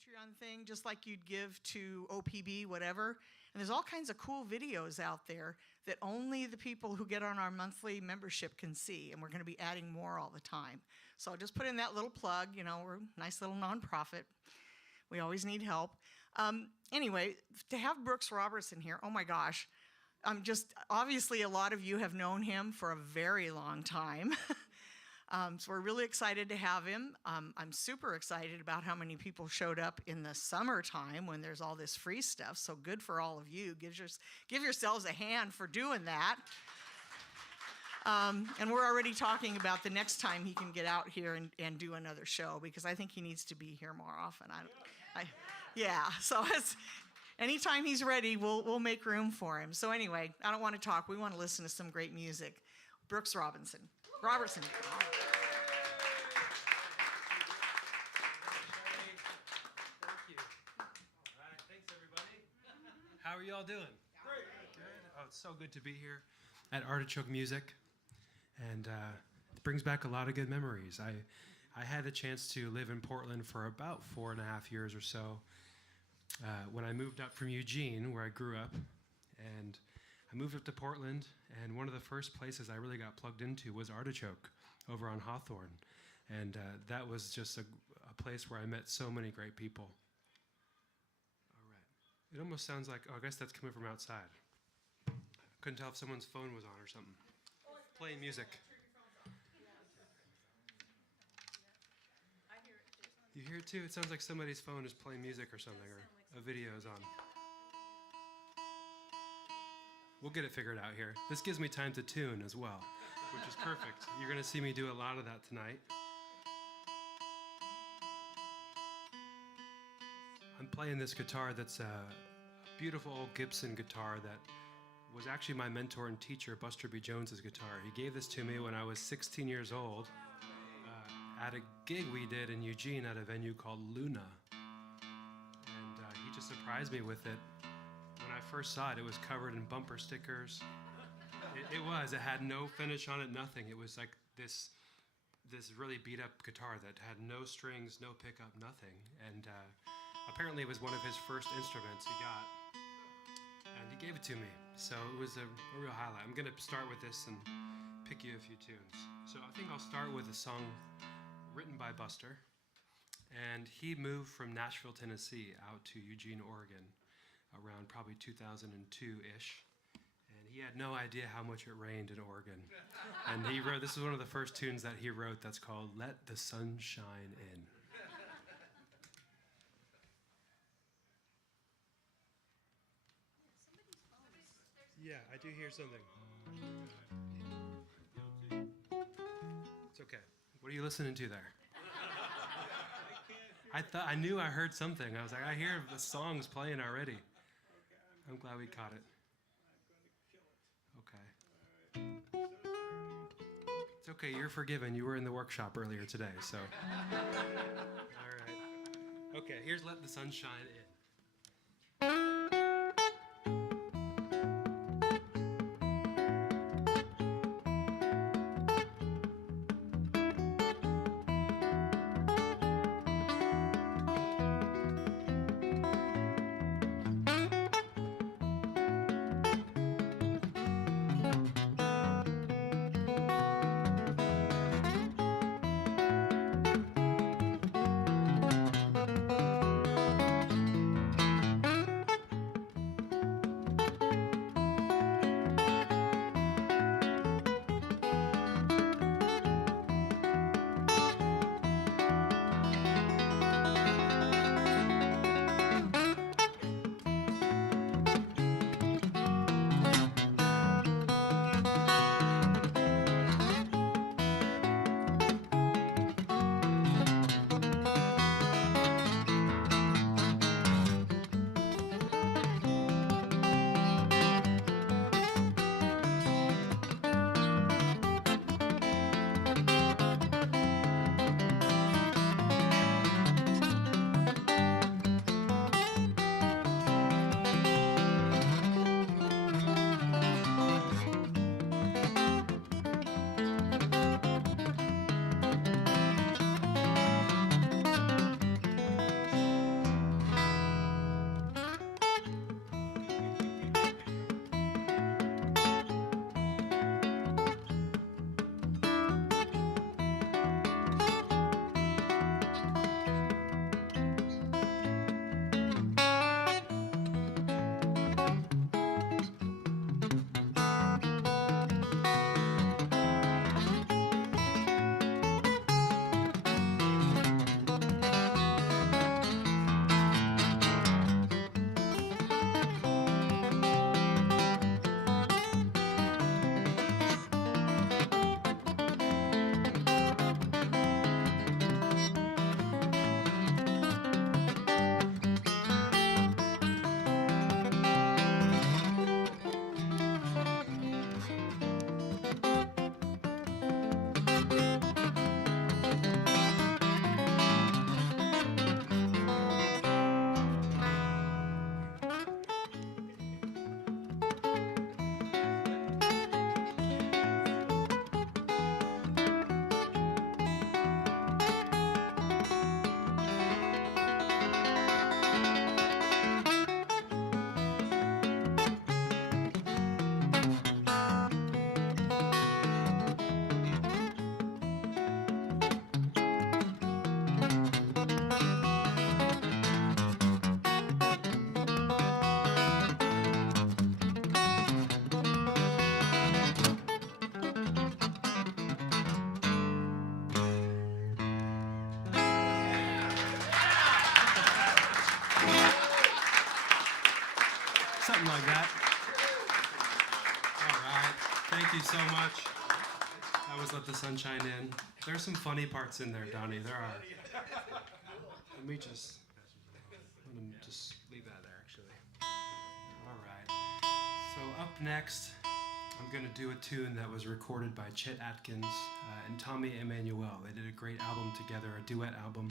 Patreon thing, just like you'd give to OPB, whatever. And there's all kinds of cool videos out there that only the people who get on our monthly membership can see, and we're going to be adding more all the time. So I'll just put in that little plug. You know, we're a nice little nonprofit. We always need help. Anyway, to have Brooks Robertson here, oh my gosh. Obviously a lot of you have known him for a very long time. So we're really excited to have him. I'm super excited about how many people showed up in the summertime when there's all this free stuff. So good for all of you. Give yourselves a hand for doing that. And we're already talking about the next time he can get out here and do another show, because I think he needs to be here more often. So anytime he's ready, we'll make room for him. So anyway, I don't want to talk. We want to listen to some great music. Brooks Robertson. Thank you. All right, thanks everybody. How are you all doing? Great. Good. Oh, it's so good to be here at Artichoke Music, and it brings back a lot of good memories. I had the chance to live in Portland for about 4.5 years or so when I moved up from Eugene, where I grew up, and I moved up to Portland, and one of the first places I really got plugged into was Artichoke over on Hawthorne. And that was just a place where I met so many great people. All right. It almost sounds like, I guess that's coming from outside. I couldn't tell if someone's phone was on or something. Playing music. You hear it too? It sounds like somebody's phone is playing music or something, or a video is on. We'll get it figured out here. This gives me time to tune as well, which is perfect. You're going to see me do a lot of that tonight. I'm playing this guitar that's a beautiful old Gibson guitar that was actually my mentor and teacher, Buster B. Jones's guitar. He gave this to me when I was 16 years old at a gig we did in Eugene at a venue called Luna. And he just surprised me with it. When I first saw it, it was covered in bumper stickers. It had no finish on it, nothing. It was like this really beat up guitar that had no strings, no pickup, nothing. And apparently it was one of his first instruments he got. And he gave it to me. So it was a real highlight. I'm gonna start with this and pick you a few tunes. So I think I'll start with a song written by Buster. And he moved from Nashville, Tennessee out to Eugene, Oregon, around probably 2002-ish, and he had no idea how much it rained in Oregon. And he wrote, this is one of the first tunes that he wrote that's called Let the Sun Shine In. Yeah, I do hear something. It's okay. What are you listening to there? I knew I heard something. I was like, I hear the songs playing already. I'm glad we caught it. Okay. It's okay, you're forgiven. You were in the workshop earlier today, so. All right. Okay, here's Let the Sun Shine In. Thank you so much. I always let the sunshine in. There's some funny parts in there, Donnie. There are. Let me just leave that there, actually. All right. So up next, I'm going to do a tune that was recorded by Chet Atkins and Tommy Emmanuel. They did a great album together, a duet album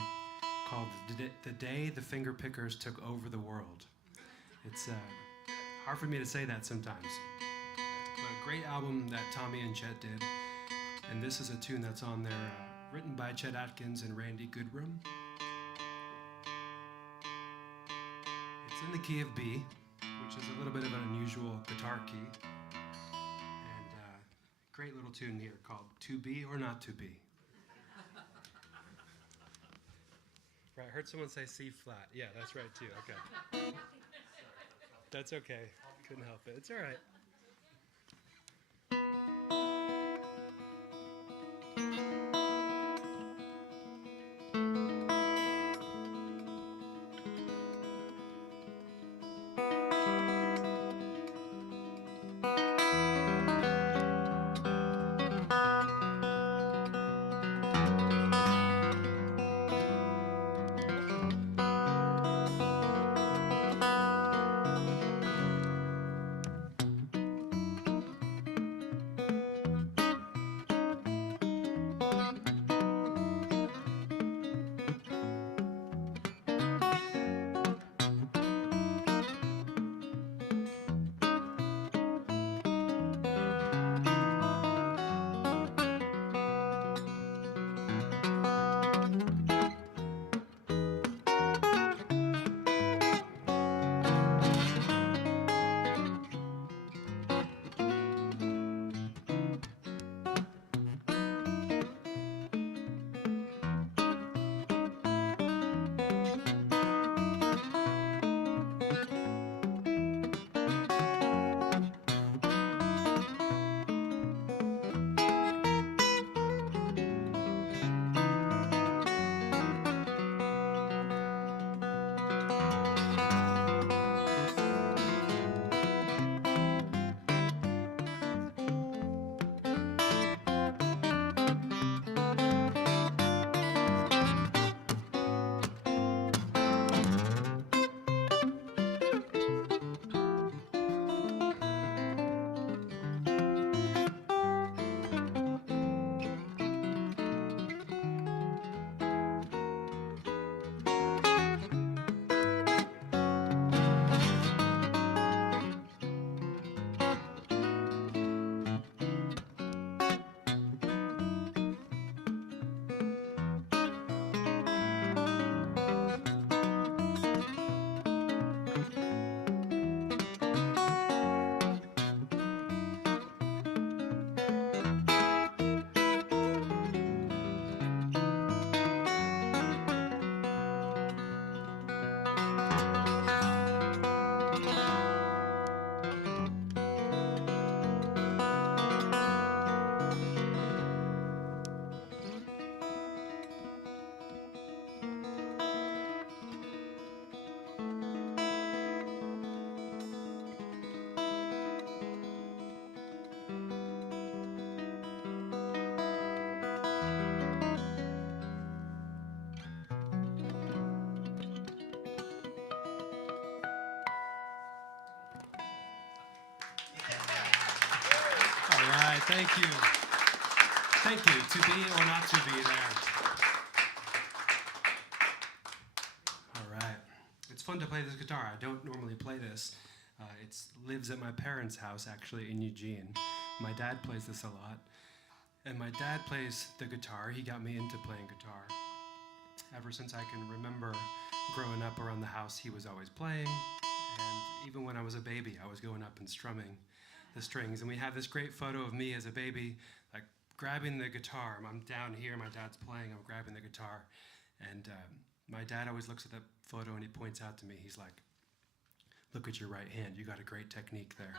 called The Day the Fingerpickers Took Over the World. It's hard for me to say that sometimes. But a great album that Tommy and Chet did. And this is a tune that's on there, written by Chet Atkins and Randy Goodrum. It's in the key of B, which is a little bit of an unusual guitar key. And great little tune here called To Be or Not To Be. Right, I heard someone say C flat. Yeah, that's right too. Okay. That's okay. Couldn't help it. It's all right. Thank you. Thank you. To be or not to be there. All right. It's fun to play this guitar. I don't normally play this. It lives at my parents' house, actually, in Eugene. My dad plays this a lot. And my dad plays the guitar. He got me into playing guitar. Ever since I can remember growing up around the house, he was always playing. And even when I was a baby, I was going up and strumming the strings. And we have this great photo of me as a baby, like grabbing the guitar. I'm down here, my dad's playing, I'm grabbing the guitar. And my dad always looks at that photo and he points out to me, he's like, look at your right hand, you got a great technique there.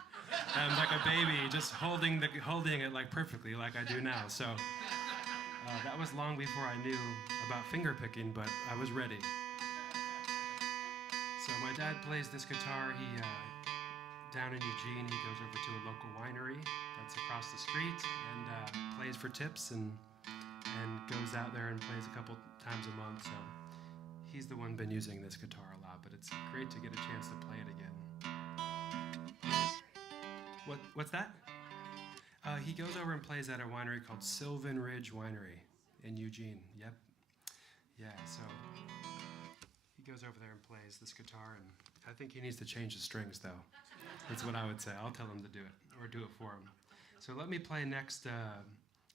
And I'm like a baby, just holding it like perfectly, like I do now. So that was long before I knew about finger picking, but I was ready. So my dad plays this guitar. He down in Eugene, he goes over to a local winery that's across the street and plays for tips and goes out there and plays a couple times a month. So he's the one been using this guitar a lot, but it's great to get a chance to play it again. What's that? He goes over and plays at a winery called Sylvan Ridge Winery in Eugene. Yep. Yeah, so he goes over there and plays this guitar, and I think he needs to change the strings, though. That's what I would say. I'll tell him to do it, or do it for him. So let me play next.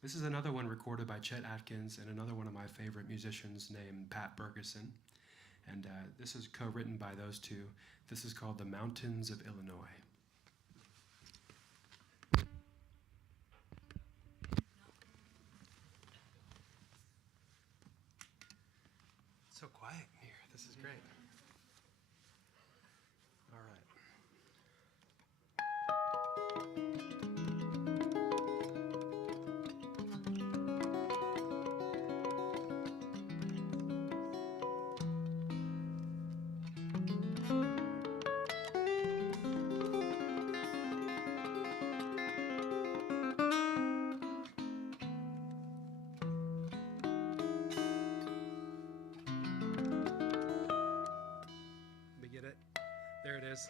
This is another one recorded by Chet Atkins and another one of my favorite musicians named Pat Berklee. And this is co-written by those two. This is called The Mountains of Illinois. It's so quiet in here. This is great. All right. Let me get it. There it is.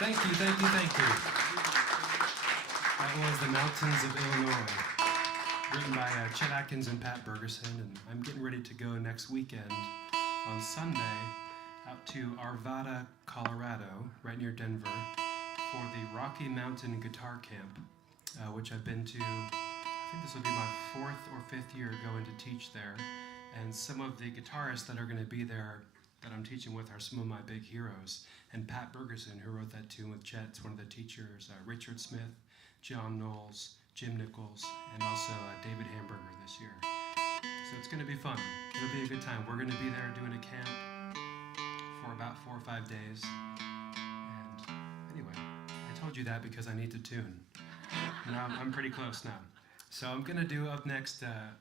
Thank you, thank you, thank you. That was The Mountains of Illinois, written by Chet Atkins and Pat Berklee, and I'm getting ready to go next weekend on Sunday out to Arvada, Colorado, right near Denver, for the Rocky Mountain Guitar Camp, which I've been to think this will be my 4th or 5th year going to teach there. And some of the guitarists that are going to be there that I'm teaching with are some of my big heroes. And Pat Bergerson, who wrote that tune with Chet's one of the teachers, Richard Smith, John Knowles, Jim Nichols, and also David Hamburger this year. So it's going to be fun. It'll be a good time. We're going to be there doing a camp for about 4 or 5 days. And anyway, I told you that because I need to tune. And I'm pretty close now. So I'm going to do up next a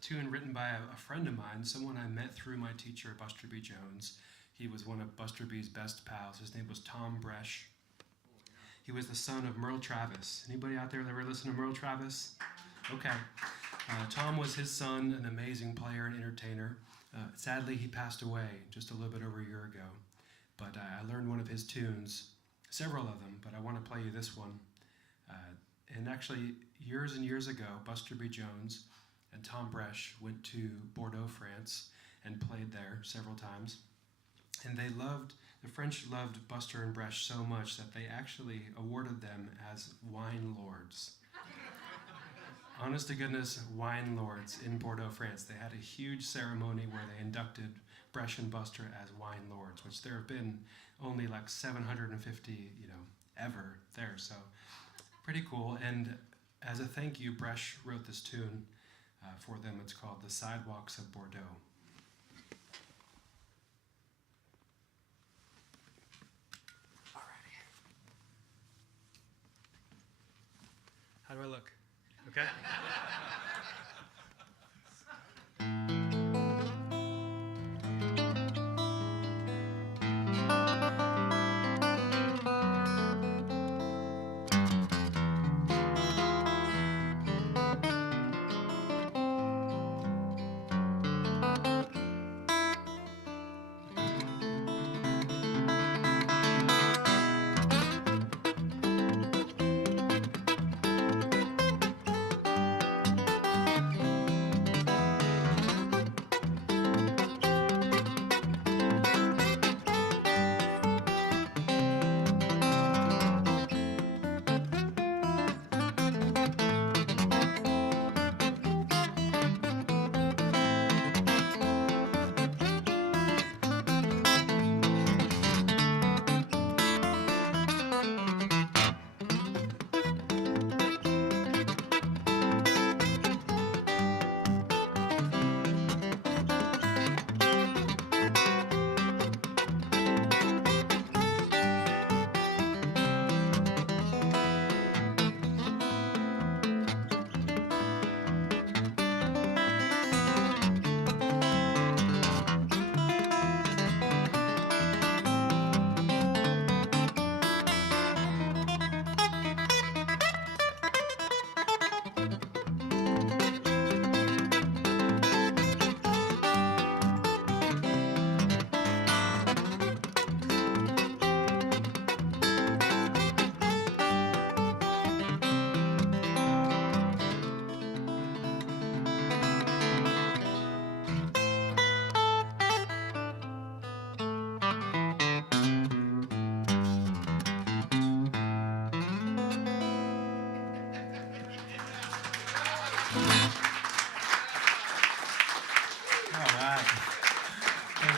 tune written by a friend of mine, someone I met through my teacher, Buster B. Jones. He was one of Buster B's best pals. His name was Tom Bresh. He was the son of Merle Travis. Anybody out there that ever listened to Merle Travis? Okay. Tom was his son, an amazing player and entertainer. Sadly, he passed away just a little bit over a year ago. But I learned one of his tunes, several of them, but I want to play you this one. And actually, years and years ago, Buster B. Jones and Tom Bresh went to Bordeaux, France, and played there several times. And the French loved Buster and Bresh so much that they actually awarded them as wine lords. Honest to goodness, wine lords in Bordeaux, France. They had a huge ceremony where they inducted Bresh and Buster as wine lords, which there have been only like 750, ever there. So pretty cool. And as a thank you, Bresh wrote this tune for them. It's called The Sidewalks of Bordeaux. Alrighty. How do I look? Okay?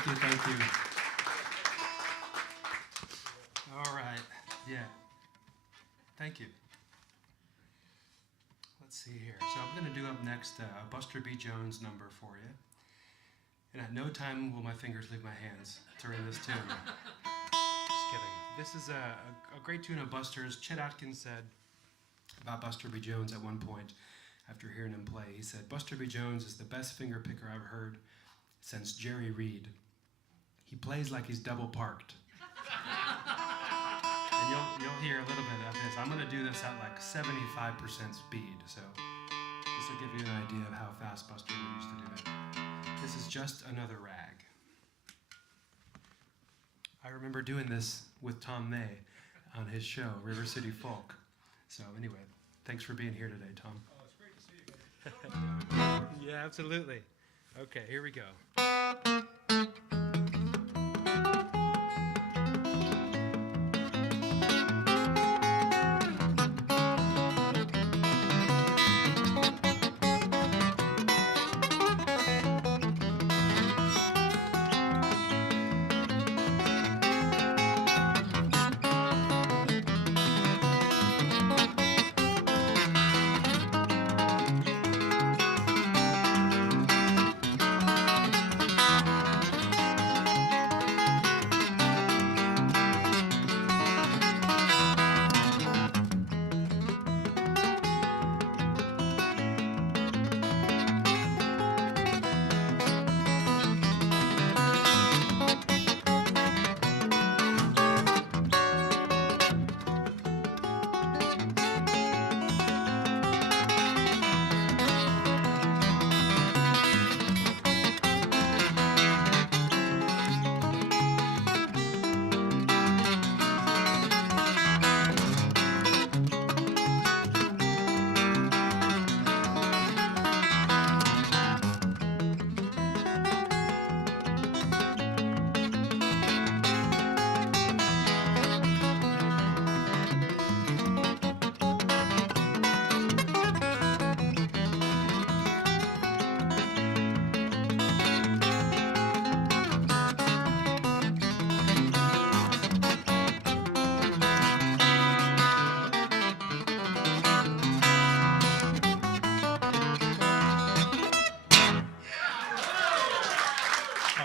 Thank you. All right. Yeah. Thank you. Let's see here. So I'm going to do up next a Buster B. Jones number for you. And at no time will my fingers leave my hands during this tune. Just kidding. This is a great tune of Buster's. Chet Atkins said about Buster B. Jones at one point after hearing him play. He said, Buster B. Jones is the best finger picker I've heard since Jerry Reed. He plays like he's double parked. And you'll hear a little bit of this. I'm going to do this at like 75% speed, so this will give you an idea of how fast Buster used to do it. This is Just Another Rag. I remember doing this with Tom May on his show, River City Folk. So anyway, thanks for being here today, Tom. Oh, it's great to see you, buddy. Yeah, absolutely. Okay, here we go.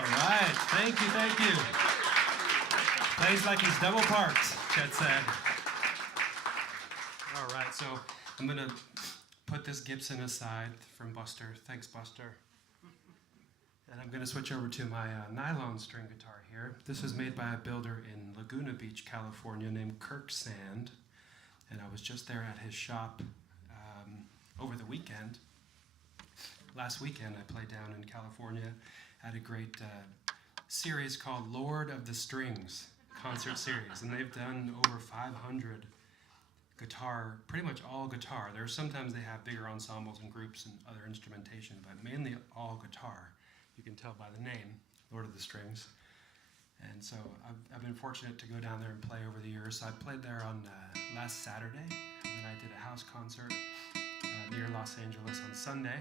All right, thank you, thank you. Plays like he's double parked, Chet said. All right, so I'm gonna put this Gibson aside from Buster. Thanks, Buster. And I'm gonna switch over to my nylon string guitar here. This was made by a builder in Laguna Beach, California named Kirk Sand. And I was just there at his shop over the weekend. Last weekend I played down in California at a great series called Lord of the Strings concert series. And they've done over 500 guitar, pretty much all guitar. There's sometimes they have bigger ensembles and groups and other instrumentation, but mainly all guitar. You can tell by the name, Lord of the Strings. And so I've been fortunate to go down there and play over the years. So I played there on last Saturday, and then I did a house concert near Los Angeles on Sunday.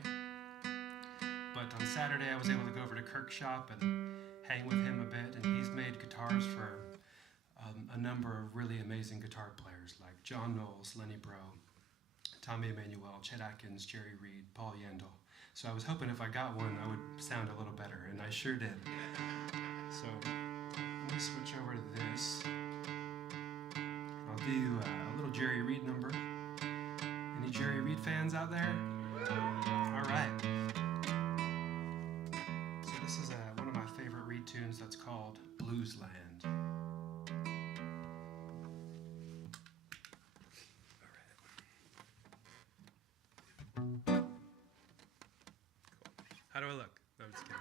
But on Saturday I was able to go over to Kirk's shop and hang with him a bit, and he's made guitars for a number of really amazing guitar players like John Knowles, Lenny Breau, Tommy Emmanuel, Chet Atkins, Jerry Reed, Paul Yandel. So I was hoping if I got one I would sound a little better, and I sure did. So let me switch over to this. I'll do a little Jerry Reed number. Any Jerry Reed fans out there? All right. So this is one of my favorite Reed tunes that's called Blues Land. How do I look? No, I'm just kidding.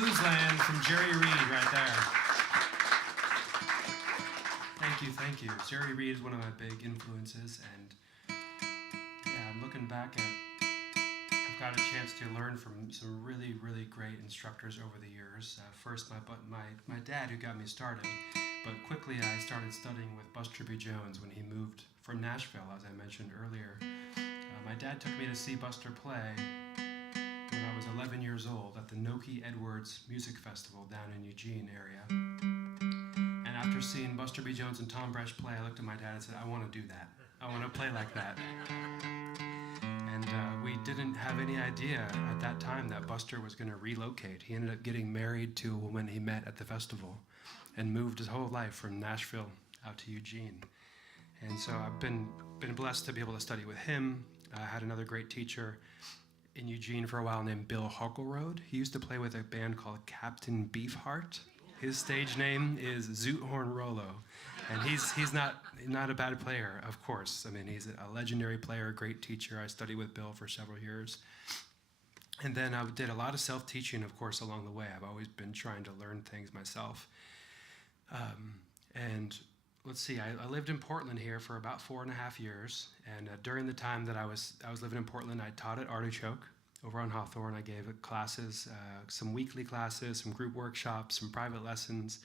Blues Land from Jerry Reed right there. Thank you. Jerry Reed is one of my big influences, and yeah, I'm looking back at, I've got a chance to learn from some really, really great instructors over the years. First, my dad who got me started, but quickly I started studying with Buster B. Jones when he moved from Nashville, as I mentioned earlier. My dad took me to see Buster play when I was 11 years old at the Noki Edwards Music Festival down in Eugene area. And after seeing Buster B. Jones and Tom Bresch play, I looked at my dad and said, I want to do that. I want to play like that. And we didn't have any idea at that time that Buster was going to relocate. He ended up getting married to a woman he met at the festival and moved his whole life from Nashville out to Eugene. And so I've been blessed to be able to study with him. I had another great teacher in Eugene for a while named Bill Harkleroad. He used to play with a band called Captain Beefheart. His stage name is Zoothorn Rollo, and he's not a bad player, of course. I mean, he's a legendary player, great teacher. I studied with Bill for several years. And then I did a lot of self-teaching, of course, along the way. I've always been trying to learn things myself. And let's see, I lived in Portland here for about 4.5 years. And during the time that I was living in Portland, I taught at Artichoke over on Hawthorne. I gave classes, some weekly classes, some group workshops, some private lessons.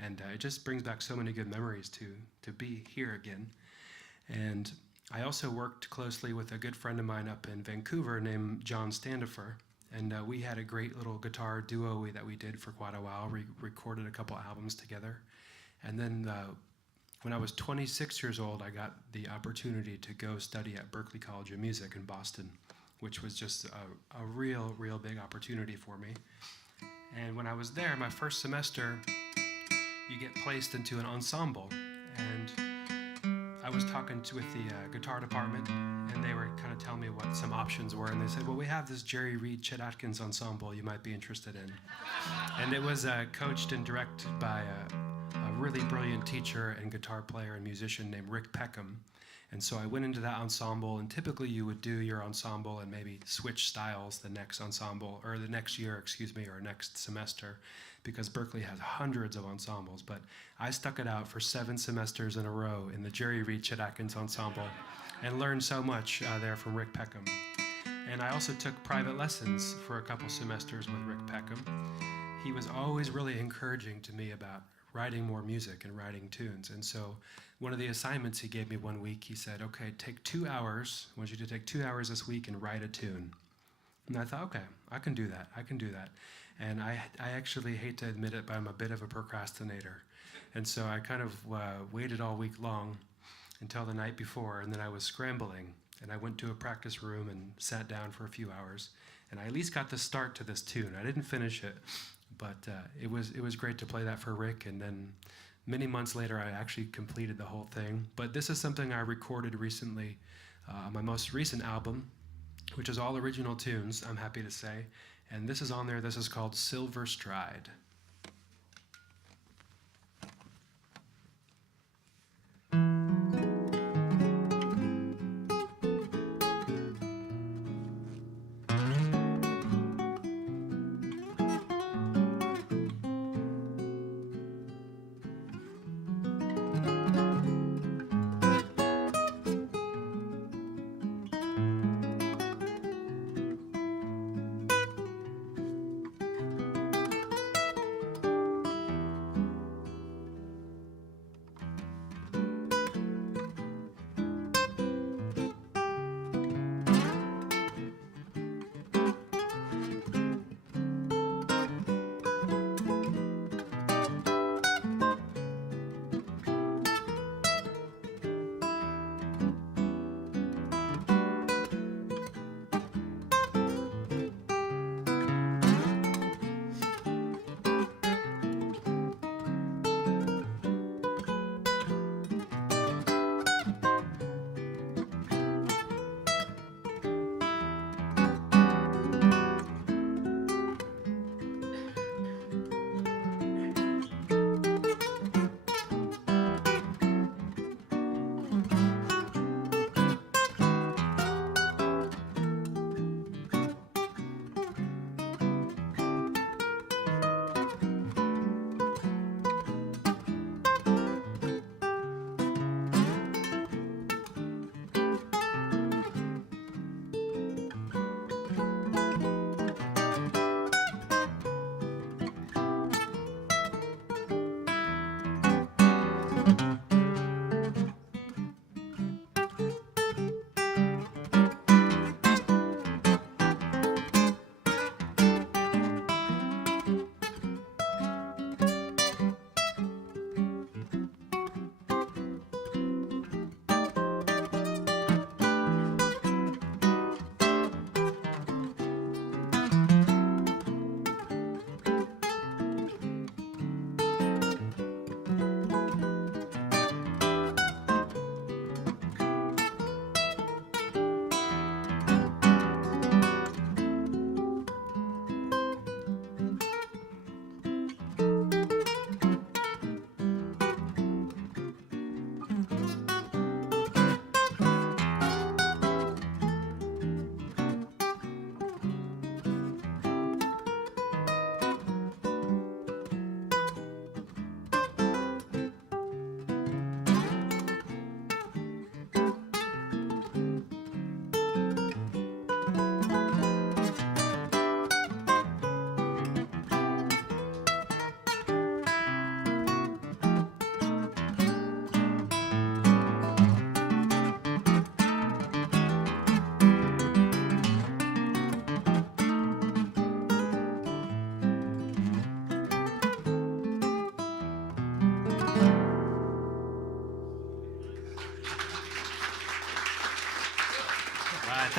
And it just brings back so many good memories to be here again. And I also worked closely with a good friend of mine up in Vancouver named John Standifer. And we had a great little guitar duo that we did for quite a while. We recorded a couple albums together. And then when I was 26 years old, I got the opportunity to go study at Berklee College of Music in Boston, which was just a real big opportunity for me. And when I was there, my first semester, you get placed into an ensemble. And I was talking with the guitar department, and they were kind of telling me what some options were. And they said, well, we have this Jerry Reed, Chet Atkins ensemble you might be interested in. And it was coached and directed by a really brilliant teacher and guitar player and musician named Rick Peckham. And so I went into that ensemble, and typically you would do your ensemble and maybe switch styles the next ensemble, or the next year, excuse me, or next semester, because Berklee has hundreds of ensembles. But I stuck it out for 7 semesters in a row in the Jerry Reed Chet Atkins ensemble and learned so much there from Rick Peckham. And I also took private lessons for a couple semesters with Rick Peckham. He was always really encouraging to me about writing more music and writing tunes. And so one of the assignments he gave me one week, he said, okay, take 2 hours. I want you to take 2 hours this week and write a tune. And I thought, okay, I can do that. And I actually hate to admit it, but I'm a bit of a procrastinator. And so I kind of waited all week long until the night before, and then I was scrambling. And I went to a practice room and sat down for a few hours. And I at least got the start to this tune. I didn't finish it, but it was great to play that for Rick. And then many months later, I actually completed the whole thing. But this is something I recorded recently on my most recent album, which is all original tunes, I'm happy to say. And this is on there. This is called Silver Stride.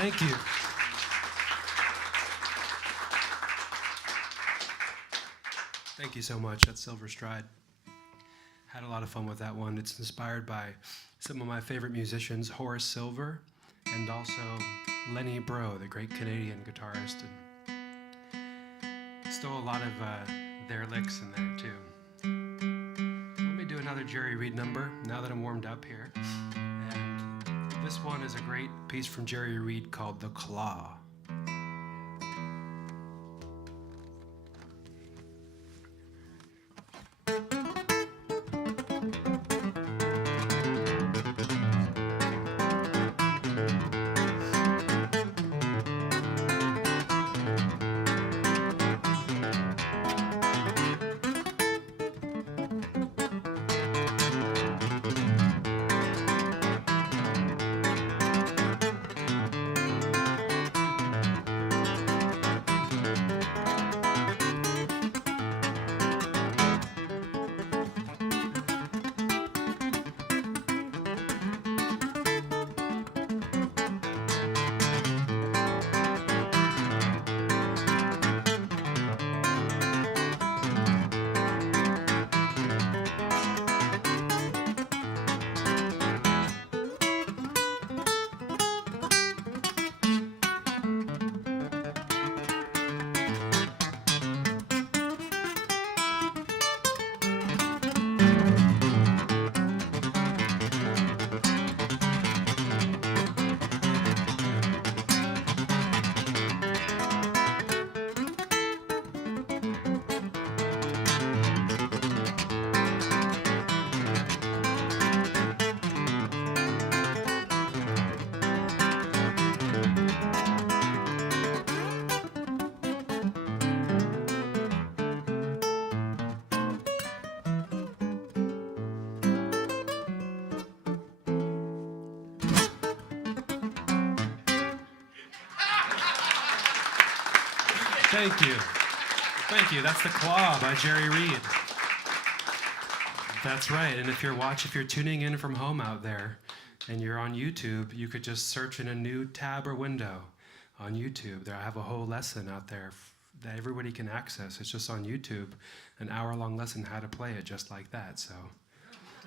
Thank you. Thank you so much. That's Silver Stride. Had a lot of fun with that one. It's inspired by some of my favorite musicians, Horace Silver, and also Lenny Breau, the great Canadian guitarist. And stole a lot of their licks in there too. Let me do another Jerry Reed number now that I'm warmed up here. And this one is a great piece from Jerry Reed called The Claw. Thank you. Thank you. That's The Claw by Jerry Reed. That's right. And if you're tuning in from home out there and you're on YouTube, you could just search in a new tab or window on YouTube. I have a whole lesson out there that everybody can access. It's just on YouTube, an hour-long lesson how to play it just like that. So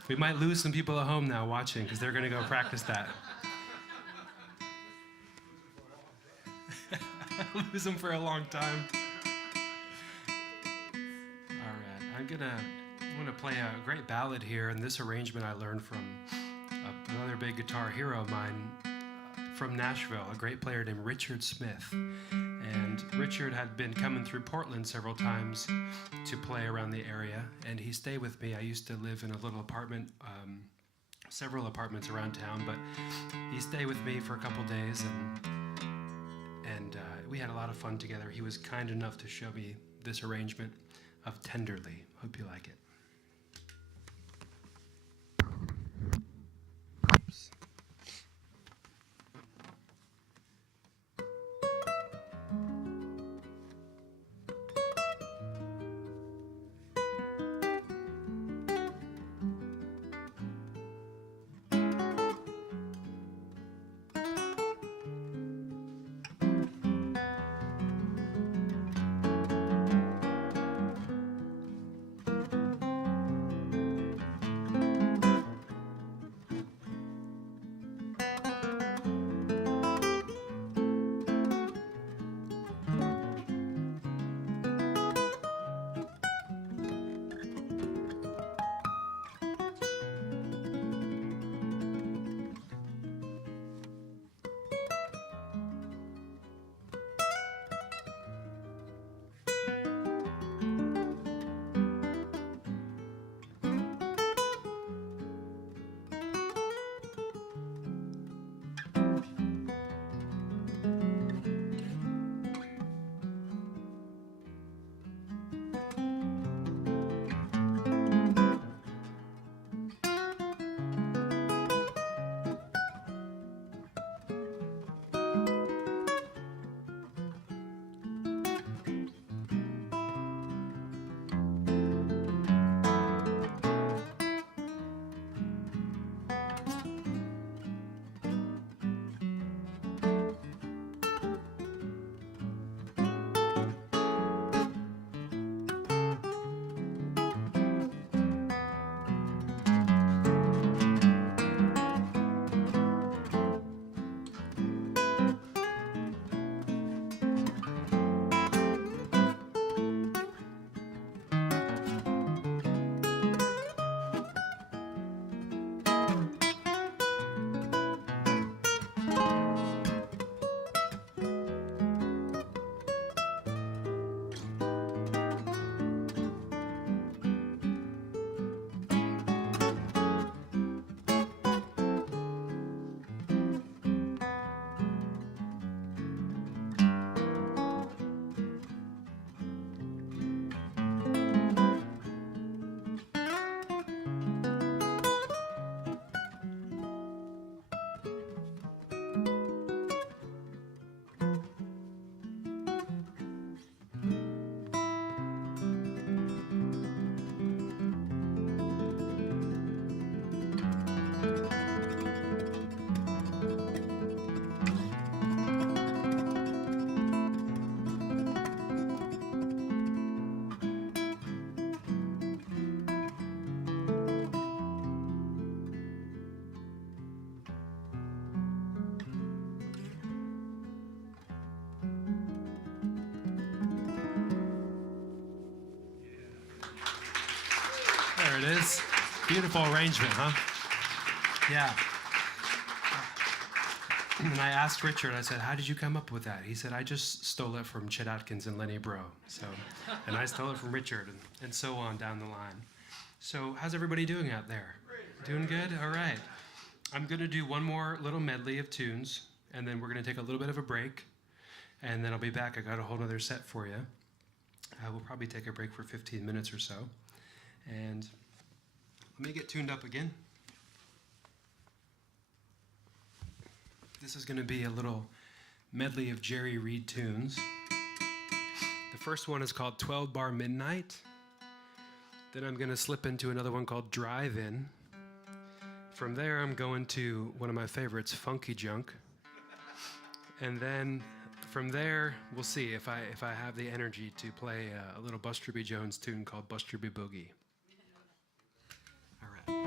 we might lose some people at home now watching because they're going to go practice that. Lose them for a long time. All right, I'm gonna play a great ballad here, and this arrangement I learned from another big guitar hero of mine from Nashville, a great player named Richard Smith. And Richard had been coming through Portland several times to play around the area, and he stayed with me. I used to live in a little apartment, several apartments around town, but he stayed with me for a couple days, and we had a lot of fun together. He was kind enough to show me this arrangement of Tenderly. Hope you like it. is. Beautiful arrangement, huh? Yeah. And I asked Richard, I said, how did you come up with that? He said, I just stole it from Chet Atkins and Lenny Breau. And I stole it from Richard, and so on down the line. So how's everybody doing out there? Doing good? All right. I'm going to do one more little medley of tunes, and then we're going to take a little bit of a break, and then I'll be back. I got a whole other set for you. We'll probably take a break for 15 minutes or so. And let me get tuned up again. This is going to be a little medley of Jerry Reed tunes. The first one is called 12 Bar Midnight. Then I'm going to slip into another one called Drive In. From there, I'm going to one of my favorites, Funky Junk. And then from there, we'll see if I have the energy to play a little Buster B. Jones tune called Buster B. Boogie. All right.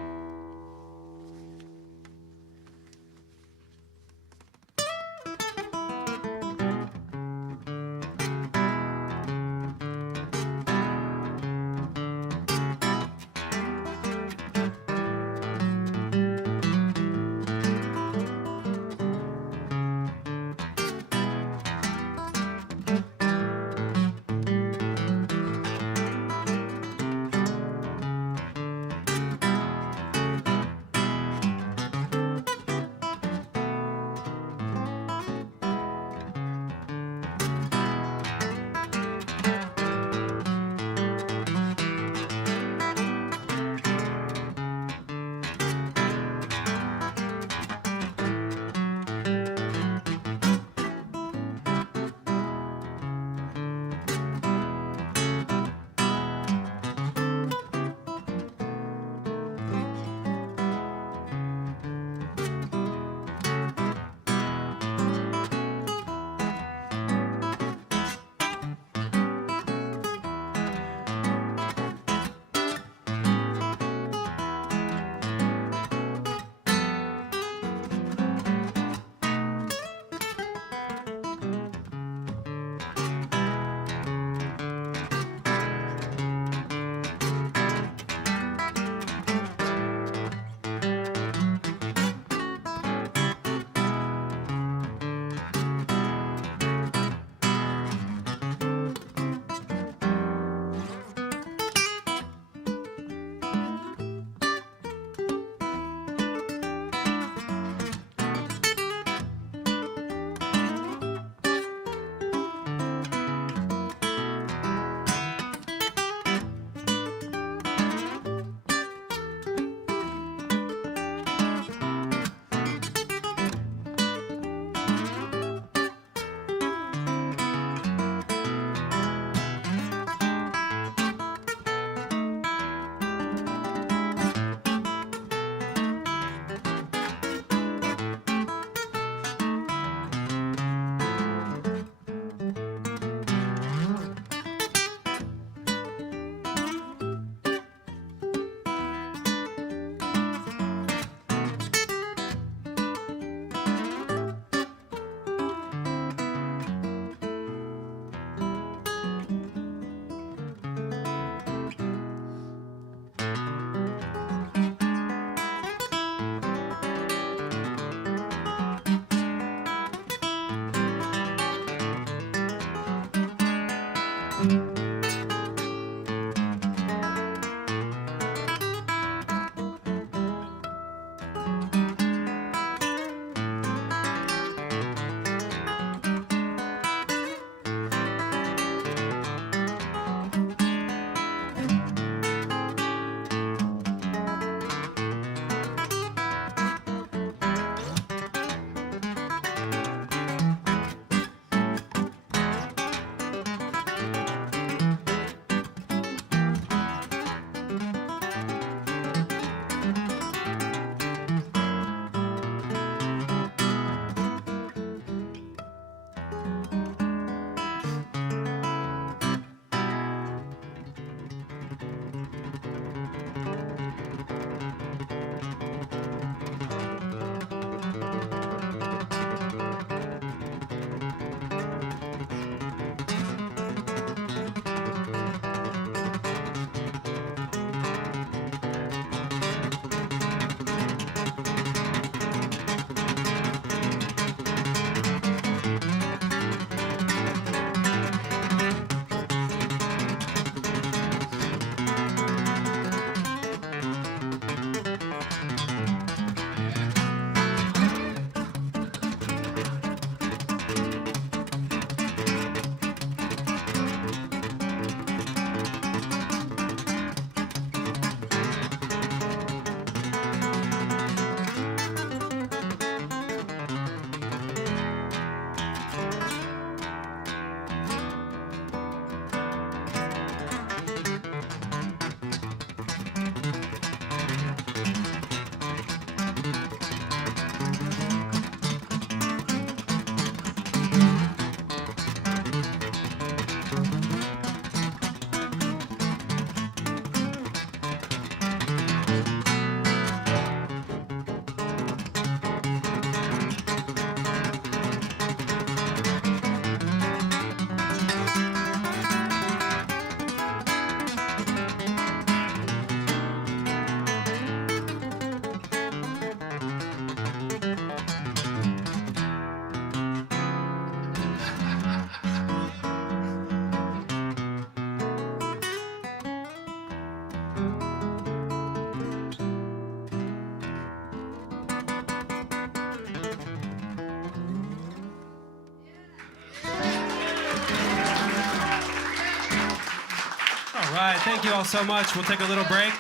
right, thank you all so much. We'll take a little break,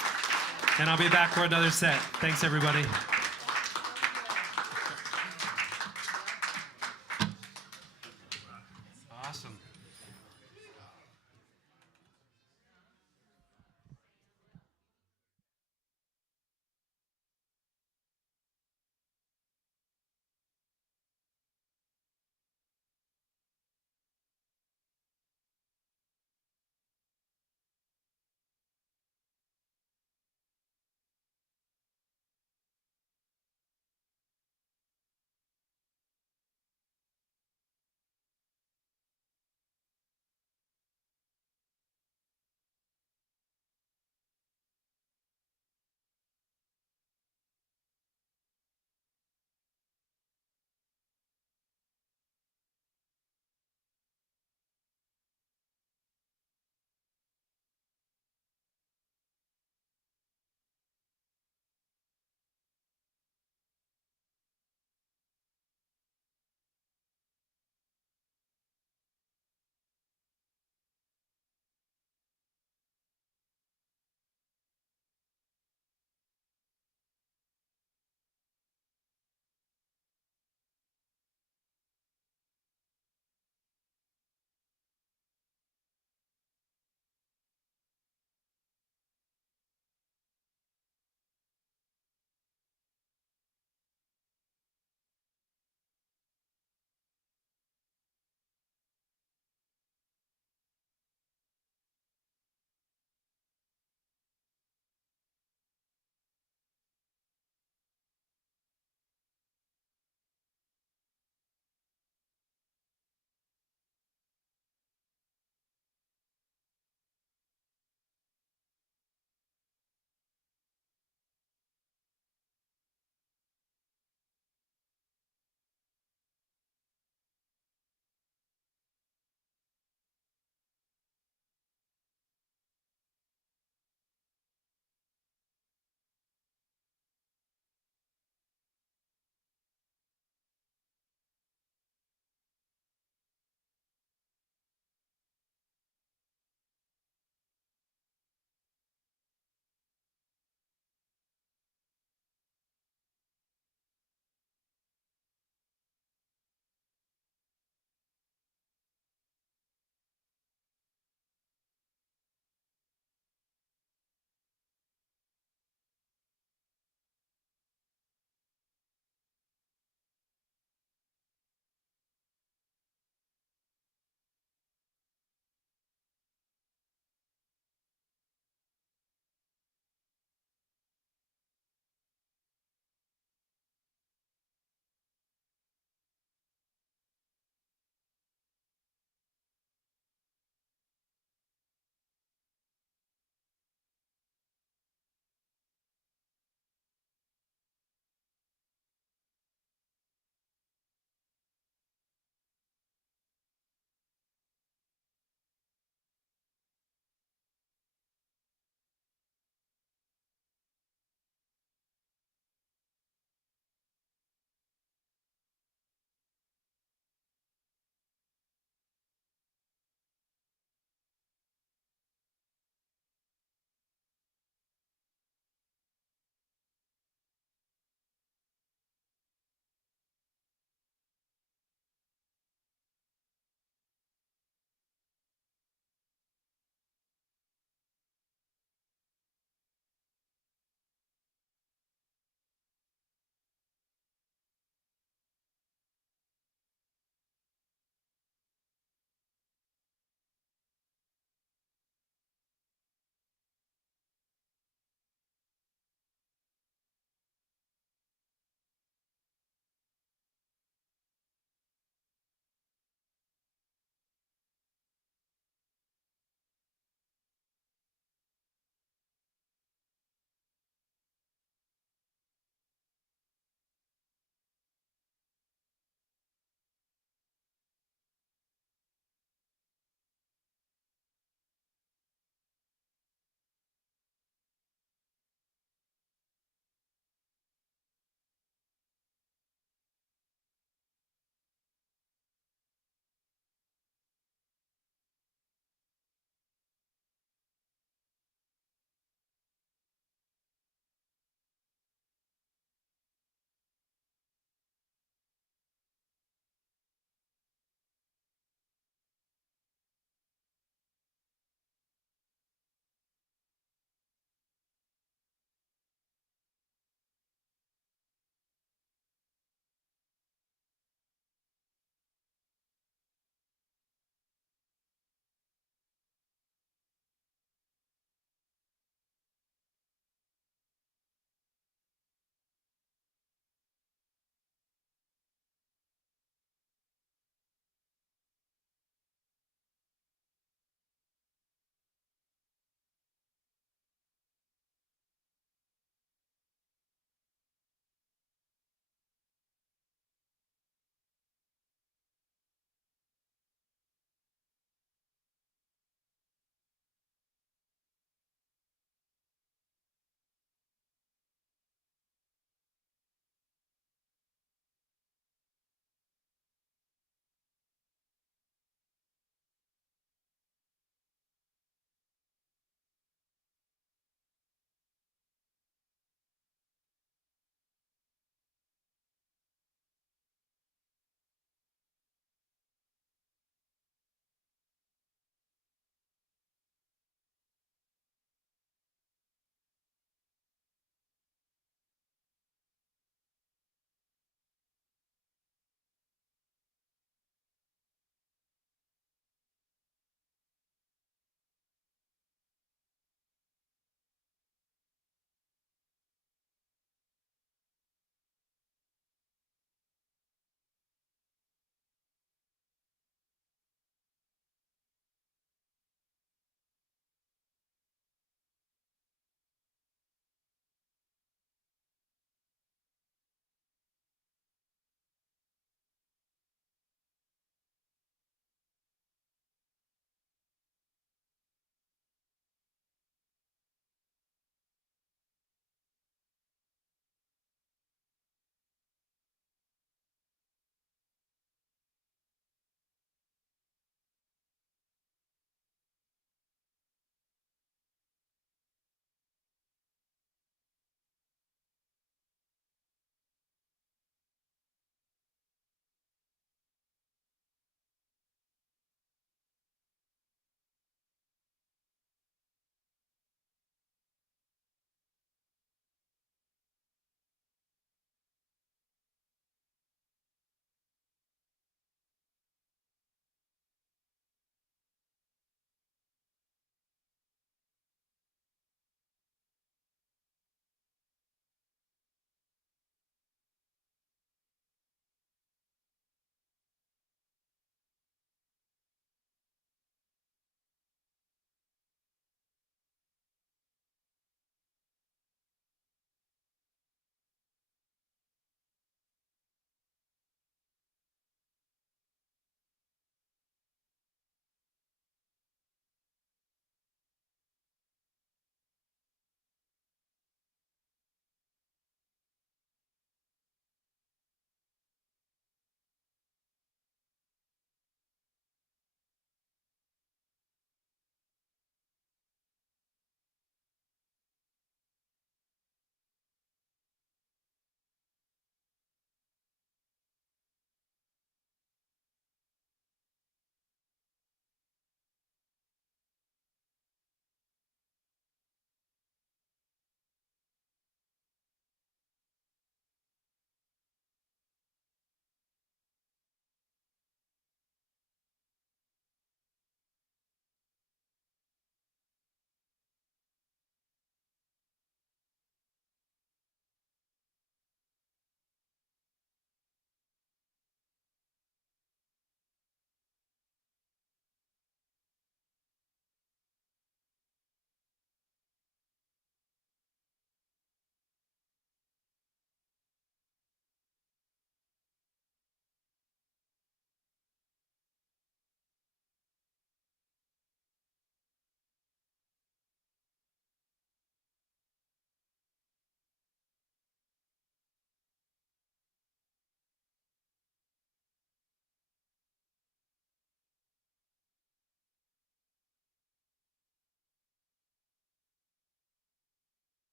and I'll be back for another set. Thanks, everybody. Awesome.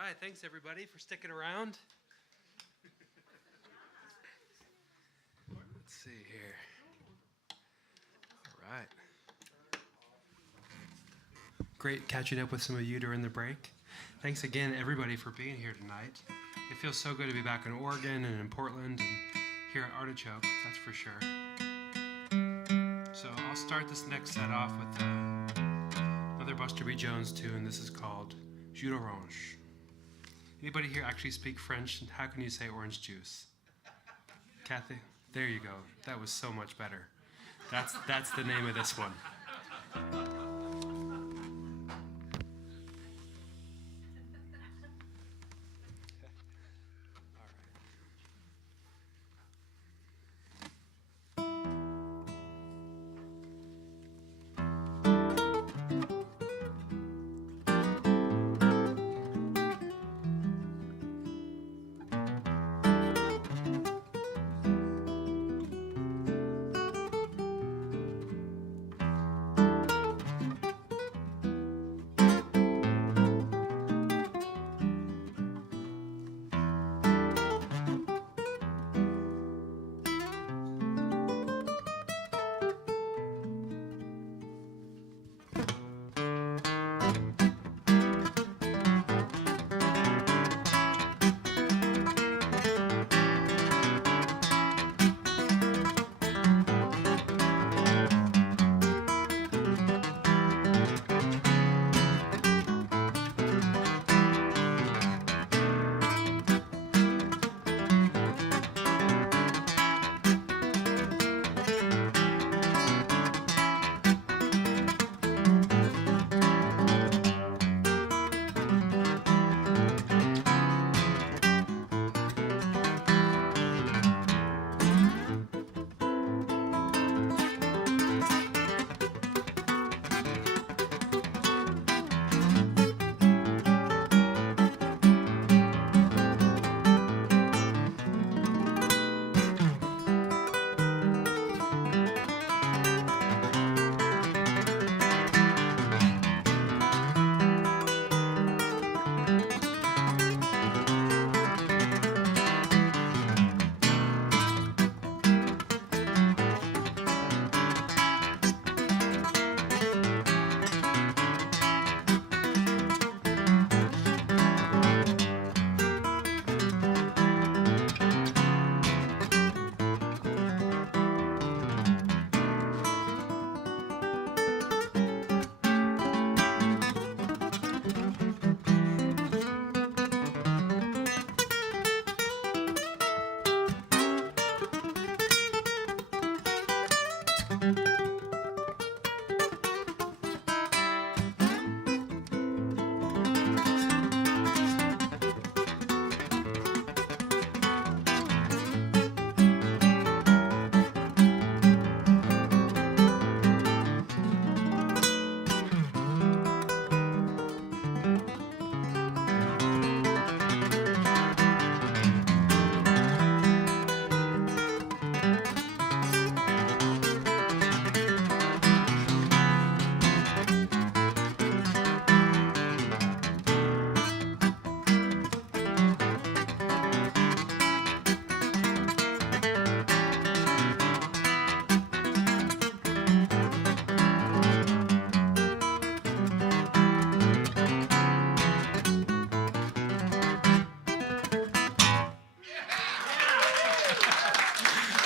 All right, thanks everybody for sticking around. Let's see here. All right. Great catching up with some of you during the break. Thanks again, everybody, for being here tonight. It feels so good to be back in Oregon and in Portland and here at Artichoke, that's for sure. So I'll start this next set off with another Buster B. Jones tune. This is called Jus d'Orange. Anybody here actually speak French? How can you say orange juice? Kathy? There you go. That was so much better. That's the name of this one.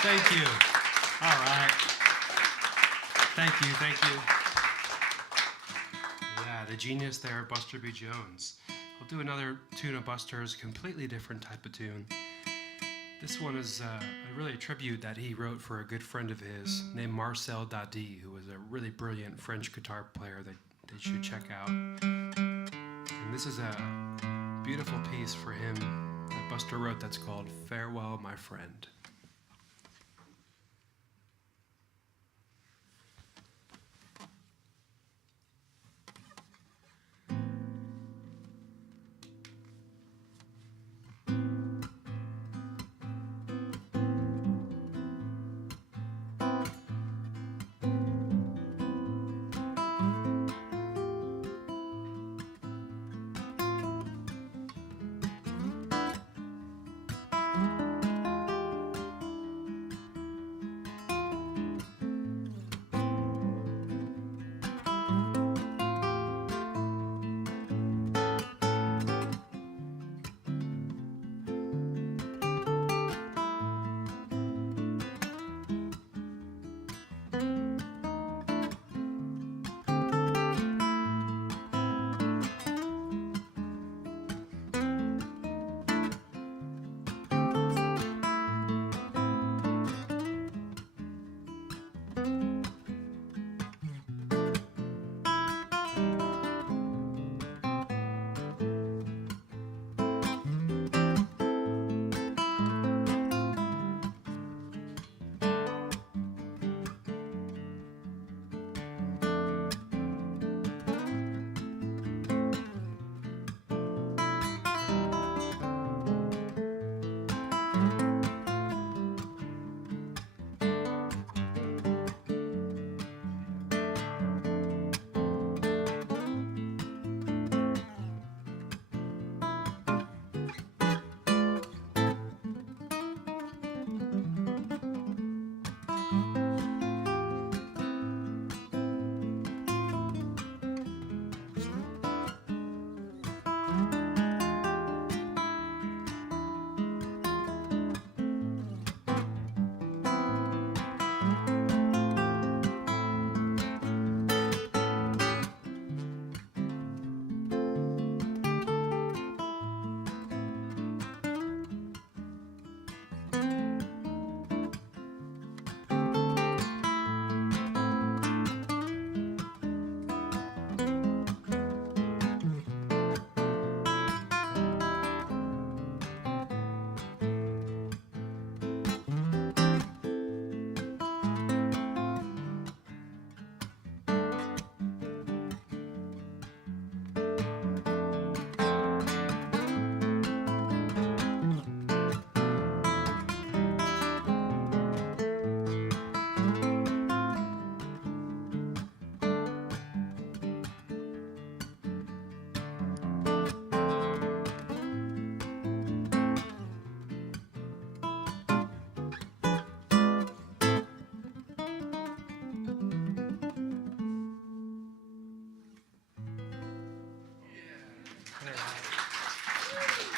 Thank you. All right. Thank you. Yeah, the genius there, Buster B. Jones. I'll do another tune of Buster's, completely different type of tune. This one is really a tribute that he wrote for a good friend of his named Marcel Dadi, who was a really brilliant French guitar player that you should check out. And this is a beautiful piece for him that Buster wrote that's called Farewell, My Friend.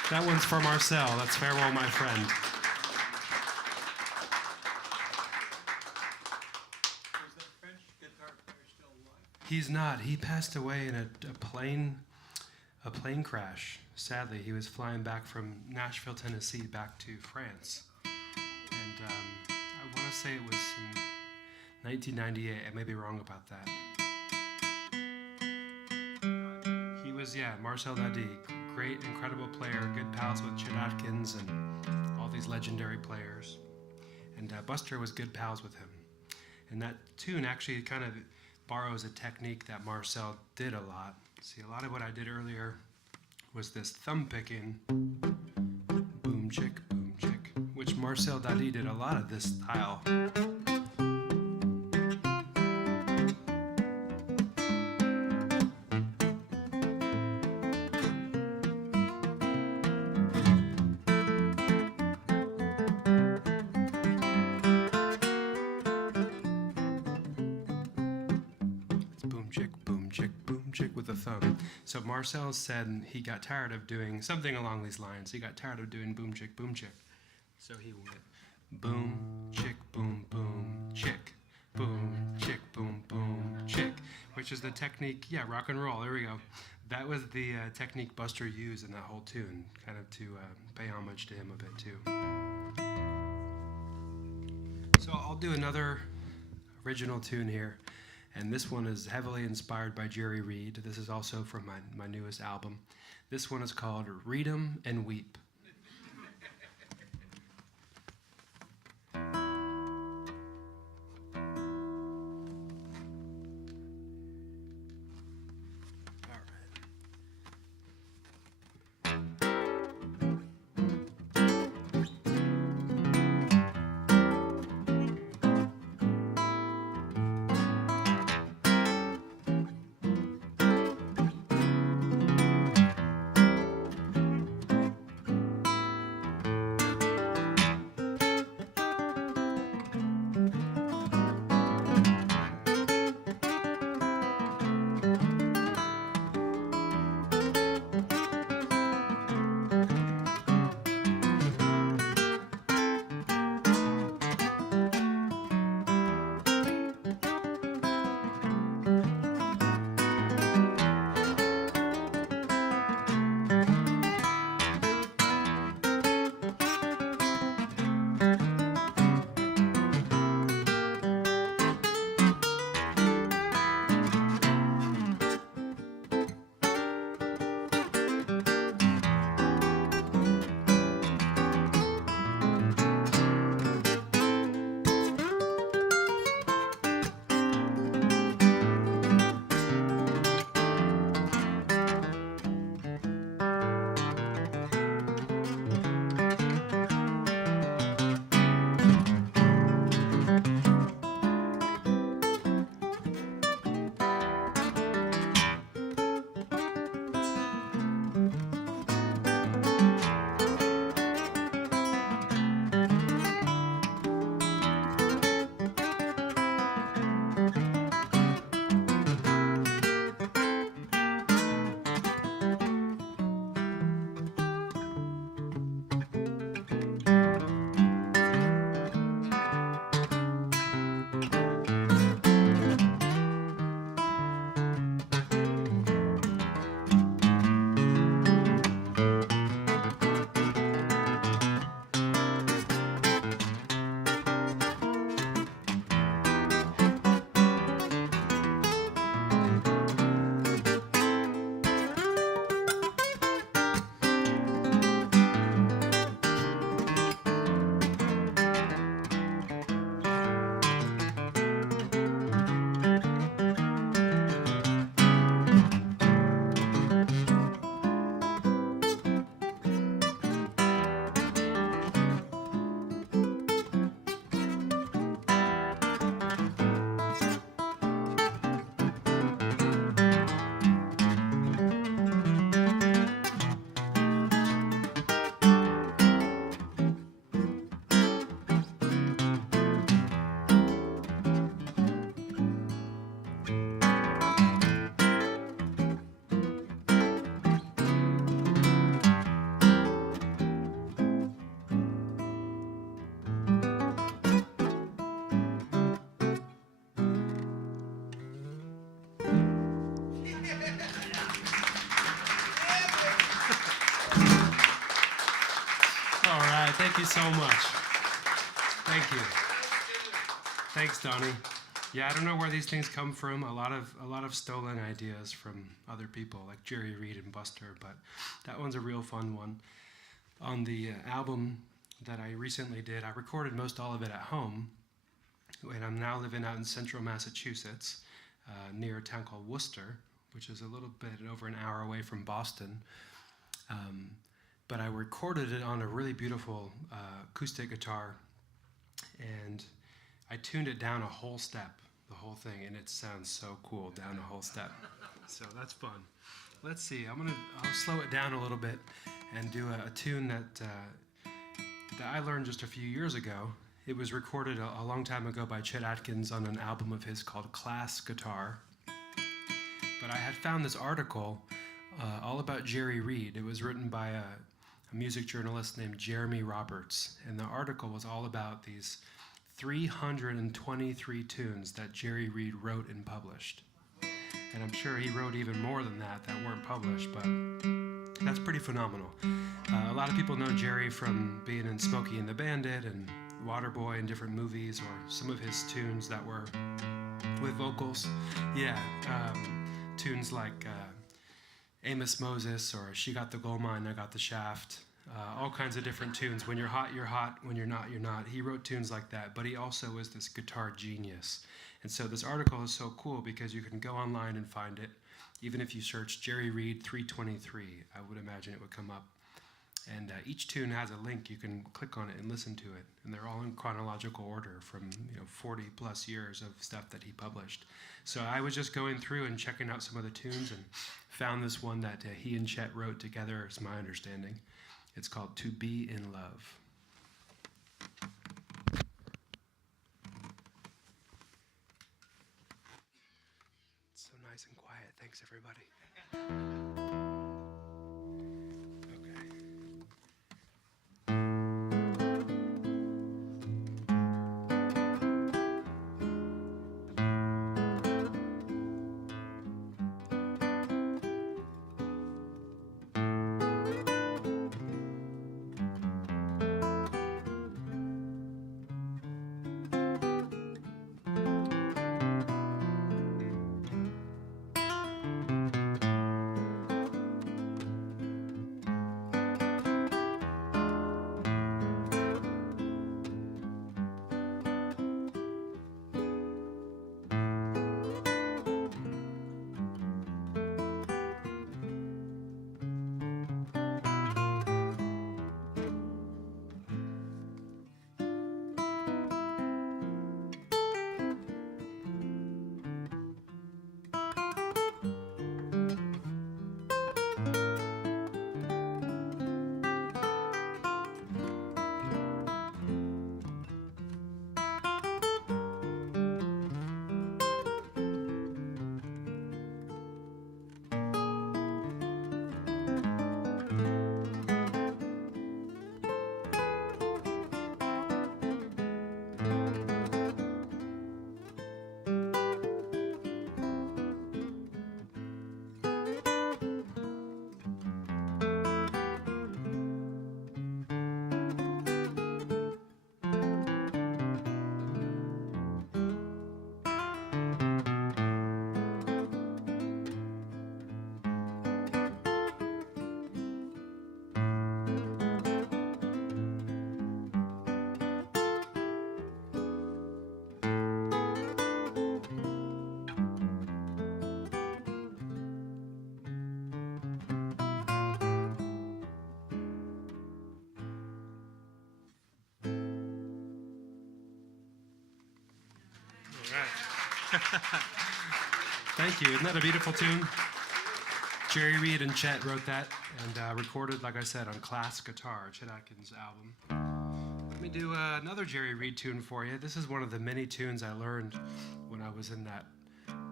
That one's for Marcel. That's Farewell, My Friend. Is that French guitar player still alive? He's not. He passed away in a plane crash. Sadly, he was flying back from Nashville, Tennessee, back to France. And I want to say it was in 1998. I may be wrong about that. He was, Marcel Dadi, great, incredible player, good pals with Chet Atkins and all these legendary players. And Buster was good pals with him. And that tune actually kind of borrows a technique that Marcel did a lot. See, a lot of what I did earlier was this thumb picking, boom chick, which Marcel Dadi did a lot of this style. With the thumb. So Marcel said he got tired of doing something along these lines. He got tired of doing boom chick, so he went boom chick, boom chick, which is the technique. Yeah, rock and roll. There we go. That was the technique Buster used in that whole tune, kind of to pay homage to him a bit too. So I'll do another original tune here. And this one is heavily inspired by Jerry Reed. This is also from my newest album. This one is called Read 'em and Weep. Thank you so much. Thank you. Thanks, Donnie. Yeah, I don't know where these things come from. A lot of stolen ideas from other people, like Jerry Reed and Buster, but that one's a real fun one. On the album that I recently did, I recorded most all of it at home, and I'm now living out in central Massachusetts, near a town called Worcester, which is a little bit over an hour away from Boston. But I recorded it on a really beautiful acoustic guitar, and I tuned it down a whole step, the whole thing, and it sounds so cool down a whole step. So that's fun. Let's see, I'll slow it down a little bit and do a tune that I learned just a few years ago. It was recorded a long time ago by Chet Atkins on an album of his called Class Guitar. But I had found this article all about Jerry Reed. It was written by a music journalist named Jeremy Roberts, and the article was all about these 323 tunes that Jerry Reed wrote and published. And I'm sure he wrote even more than that weren't published, but that's pretty phenomenal. A lot of people know Jerry from being in Smokey and the Bandit and Waterboy and different movies, or some of his tunes that were with vocals. Yeah, tunes like Amos Moses, or She Got the Gold Mine, I Got the Shaft. All kinds of different tunes. When you're hot, you're hot. When you're not, you're not. He wrote tunes like that, but he also was this guitar genius. And so this article is so cool because you can go online and find it. Even if you search Jerry Reed 323, I would imagine it would come up. And each tune has a link. You can click on it and listen to it. And they're all in chronological order from 40 plus years of stuff that he published. So I was just going through and checking out some of the tunes and found this one that he and Chet wrote together, is my understanding. It's called To Be in Love. It's so nice and quiet. Thanks, everybody. Thank you. Isn't that a beautiful tune? Jerry Reed and Chet wrote that and recorded, like I said, on Class Guitar, Chet Atkins' album. Let me do another Jerry Reed tune for you. This is one of the many tunes I learned when I was in that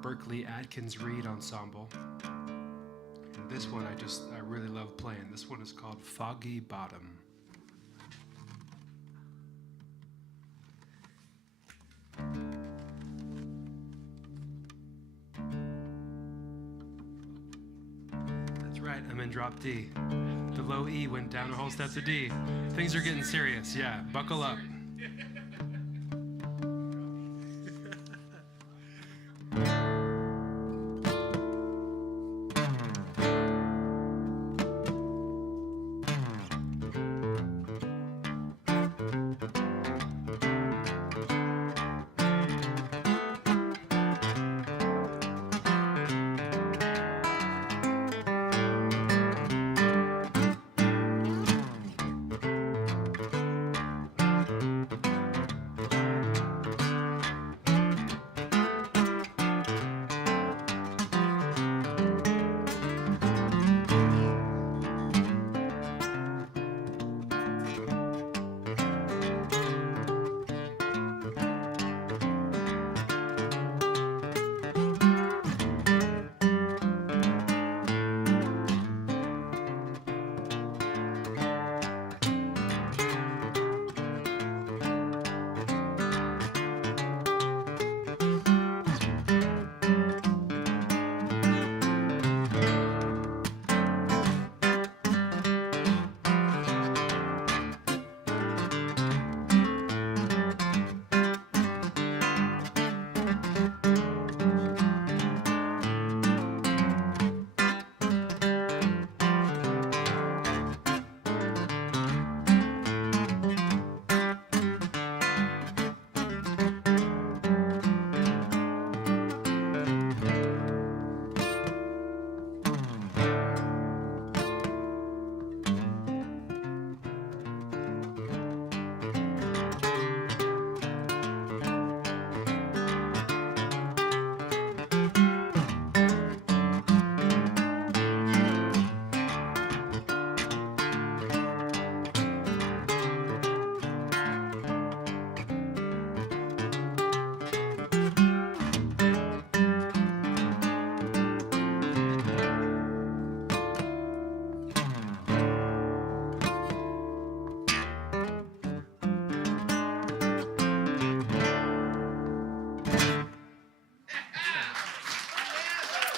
Berklee Atkins Reed ensemble. And this one I really love playing. This one is called Foggy Bottom. Right, I'm in drop D. The low E went down a whole step to D. Things are getting serious. Yeah, buckle up.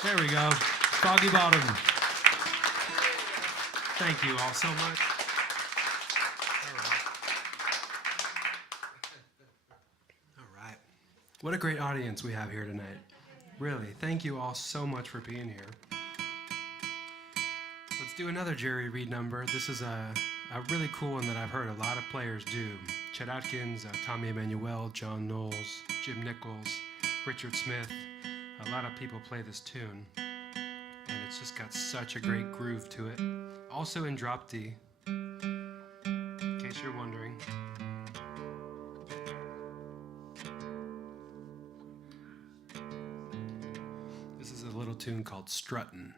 There we go. Foggy Bottom. Thank you all so much. All right. What a great audience we have here tonight. Really, thank you all so much for being here. Let's do another Jerry Reed number. This is a really cool one that I've heard a lot of players do. Chet Atkins, Tommy Emmanuel, John Knowles, Jim Nichols, Richard Smith. A lot of people play this tune, and it's just got such a great groove to it. Also in drop D, in case you're wondering. This is a little tune called Struttin'.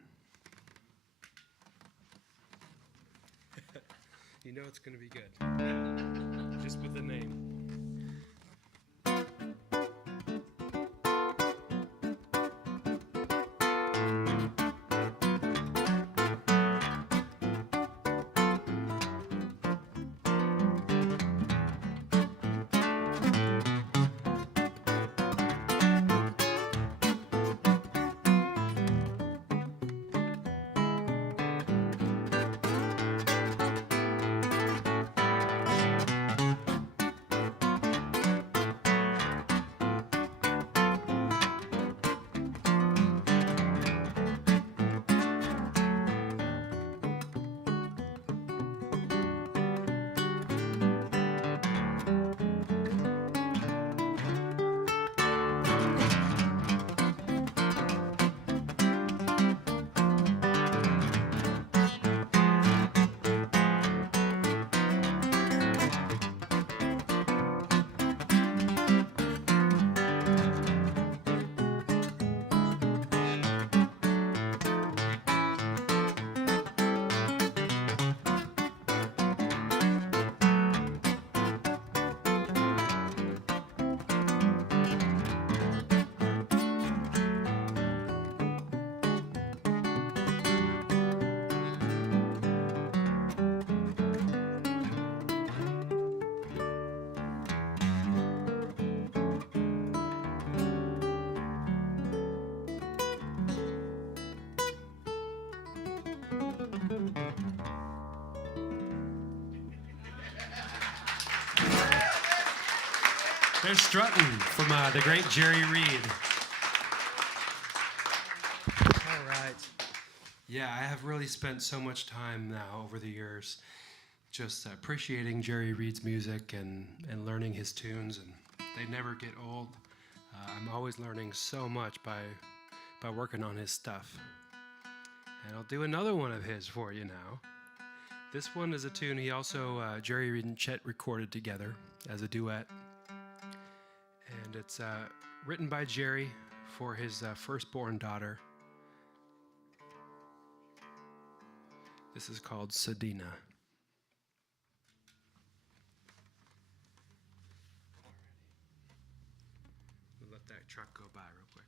You know it's going to be good, just with the name. There's Strutting from the great Jerry Reed. All right. Yeah, I have really spent so much time now over the years just appreciating Jerry Reed's music and learning his tunes, and they never get old. I'm always learning so much by working on his stuff. And I'll do another one of his for you now. This one is a tune he also, Jerry Reed and Chet recorded together as a duet. And it's written by Jerry for his firstborn daughter. This is called Sedina. We'll let that truck go by real quick.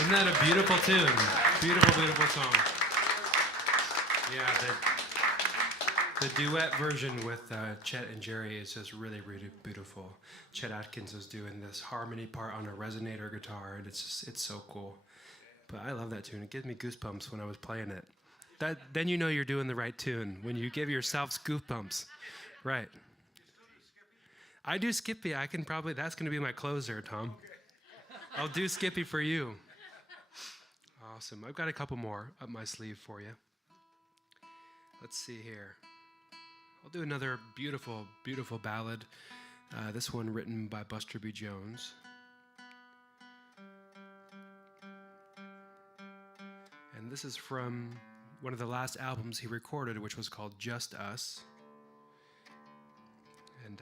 Isn't that a beautiful tune? Beautiful, beautiful song. Yeah, the duet version with Chet and Jerry is just really, really beautiful. Chet Atkins is doing this harmony part on a resonator guitar, and it's so cool. But I love that tune. It gives me goosebumps when I was playing it. Then you know you're doing the right tune, when you give yourself goosebumps. Right. I do Skippy. That's going to be my closer, Tom. I'll do Skippy for you. Awesome. I've got a couple more up my sleeve for you. Let's see here. I'll do another beautiful, beautiful ballad. This one written by Buster B. Jones. And this is from one of the last albums he recorded, which was called Just Us. And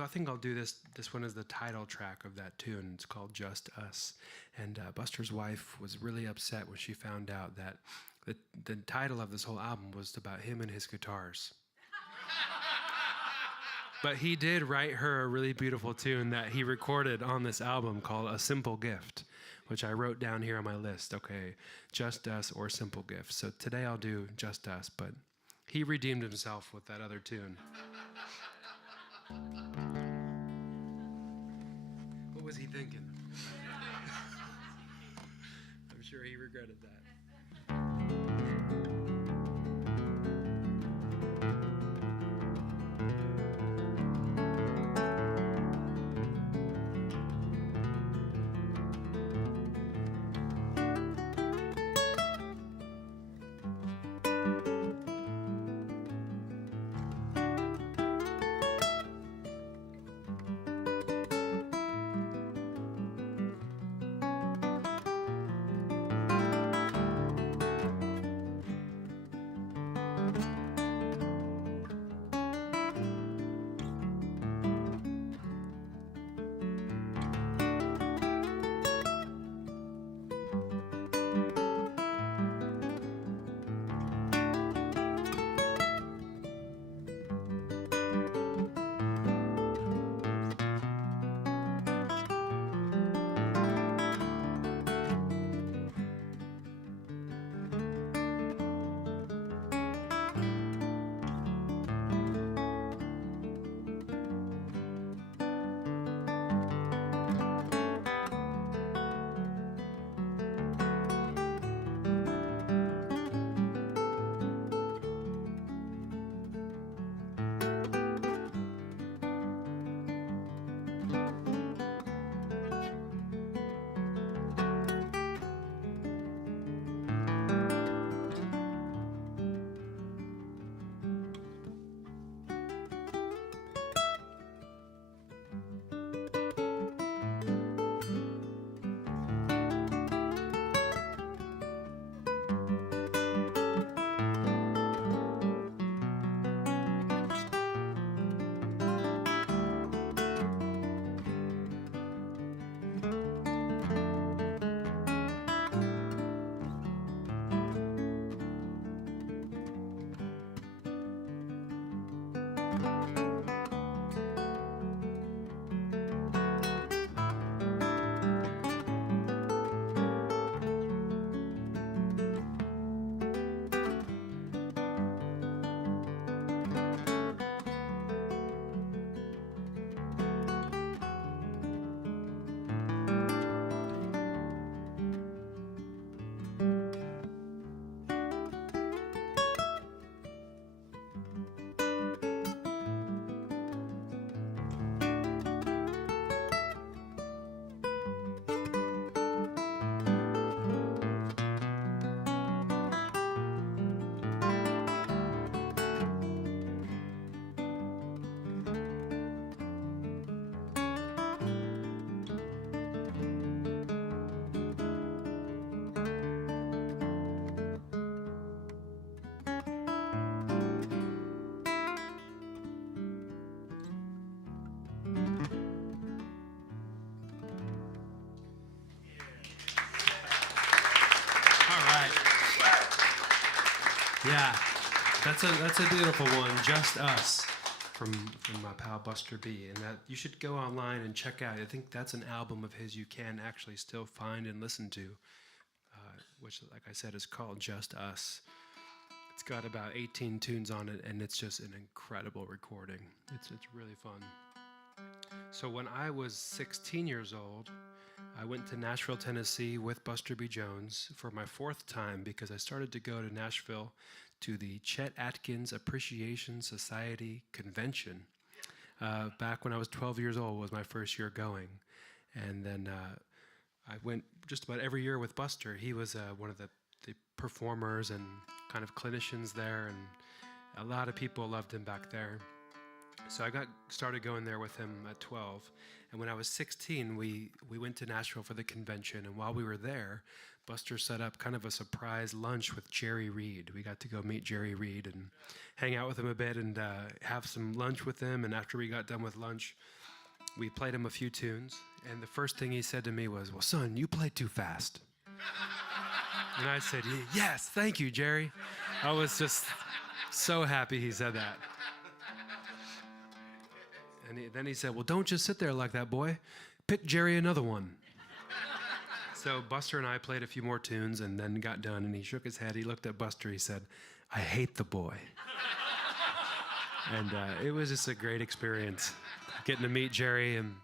I think I'll do this one as the title track of that tune. It's called Just Us. And Buster's wife was really upset when she found out that the title of this whole album was about him and his guitars. But he did write her a really beautiful tune that he recorded on this album called A Simple Gift, which I wrote down here on my list. Okay, Just Us or Simple Gifts. So today I'll do Just Us, but he redeemed himself with that other tune. What was he thinking? I'm sure he regretted that. Yeah, that's a beautiful one. Just Us from my pal Buster B. And that you should go online and check out. I think that's an album of his you can actually still find and listen to, which, like I said, is called Just Us. It's got about 18 tunes on it, and it's just an incredible recording. It's really fun. So when I was 16 years old, I went to Nashville, Tennessee with Buster B. Jones for my fourth time because I started to go to Nashville to the Chet Atkins Appreciation Society Convention. Back when I was 12 years old was my first year going. And then I went just about every year with Buster. He was one of the performers and kind of clinicians there, and a lot of people loved him back there. So I started going there with him at 12. And when I was 16, we went to Nashville for the convention. And while we were there, Buster set up kind of a surprise lunch with Jerry Reed. We got to go meet Jerry Reed and hang out with him a bit and have some lunch with him. And after we got done with lunch, we played him a few tunes. And the first thing he said to me was, "Well, son, you play too fast." And I said, "Yes, thank you, Jerry." I was just so happy he said that. And then he said, "Well, don't just sit there like that, boy. Pick Jerry another one." So Buster and I played a few more tunes and then got done, and he shook his head. He looked at Buster. He said, "I hate the boy." And it was just a great experience getting to meet Jerry, and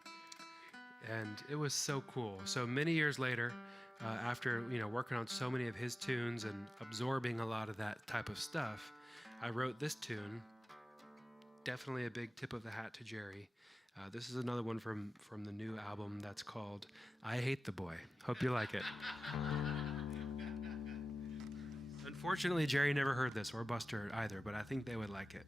it was so cool. So many years later, after working on so many of his tunes and absorbing a lot of that type of stuff, I wrote this tune. Definitely a big tip of the hat to Jerry. This is another one from the new album that's called "I Hate the Boy." Hope you like it. Unfortunately, Jerry never heard this, or Buster either, but I think they would like it.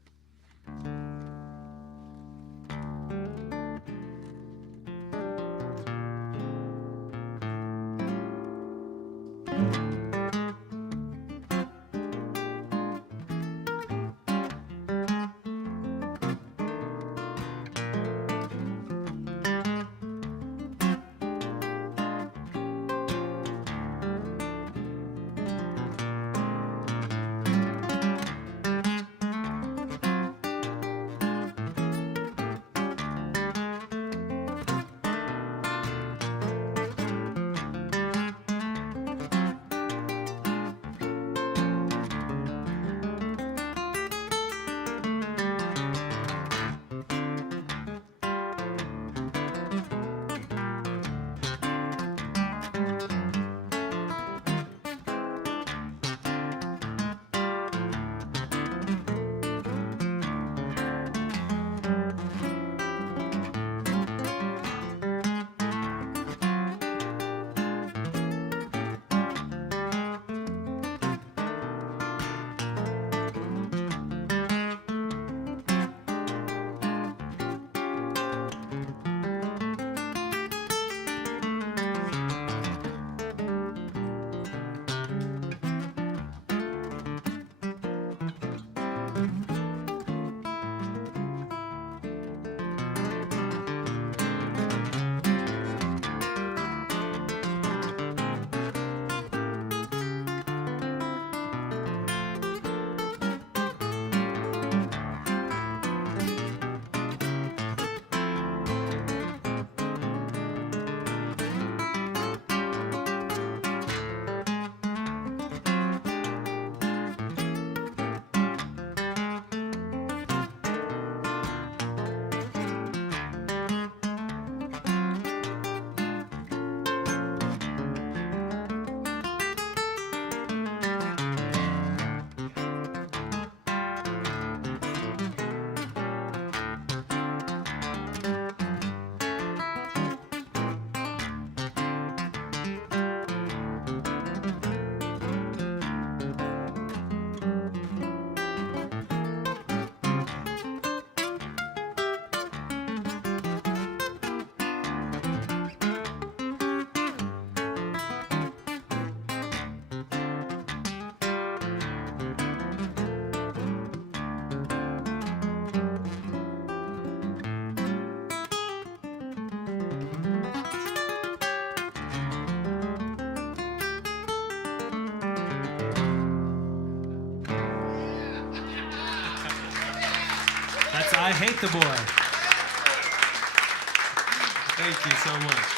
I Hate the Boy. Thank you so much.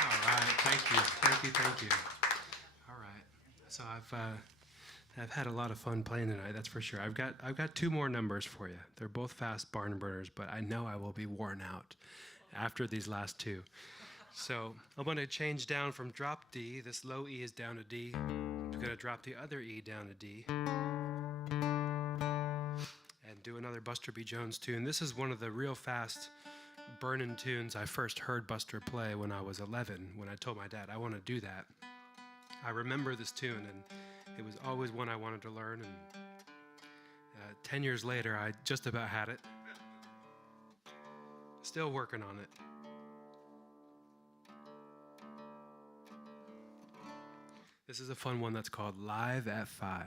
All right, thank you. All right, so I've had a lot of fun playing tonight, that's for sure. I've got two more numbers for you. They're both fast barn burners, but I know I will be worn out after these last two. So I'm going to change down from drop D. This low E is down to D. I'm going to drop the other E down to D. And do another Buster B. Jones tune. This is one of the real fast burning tunes I first heard Buster play when I was 11, when I told my dad I want to do that. I remember this tune, and it was always one I wanted to learn, and 10 years later, I just about had it. Still working on it. This is a fun one that's called Live at 5.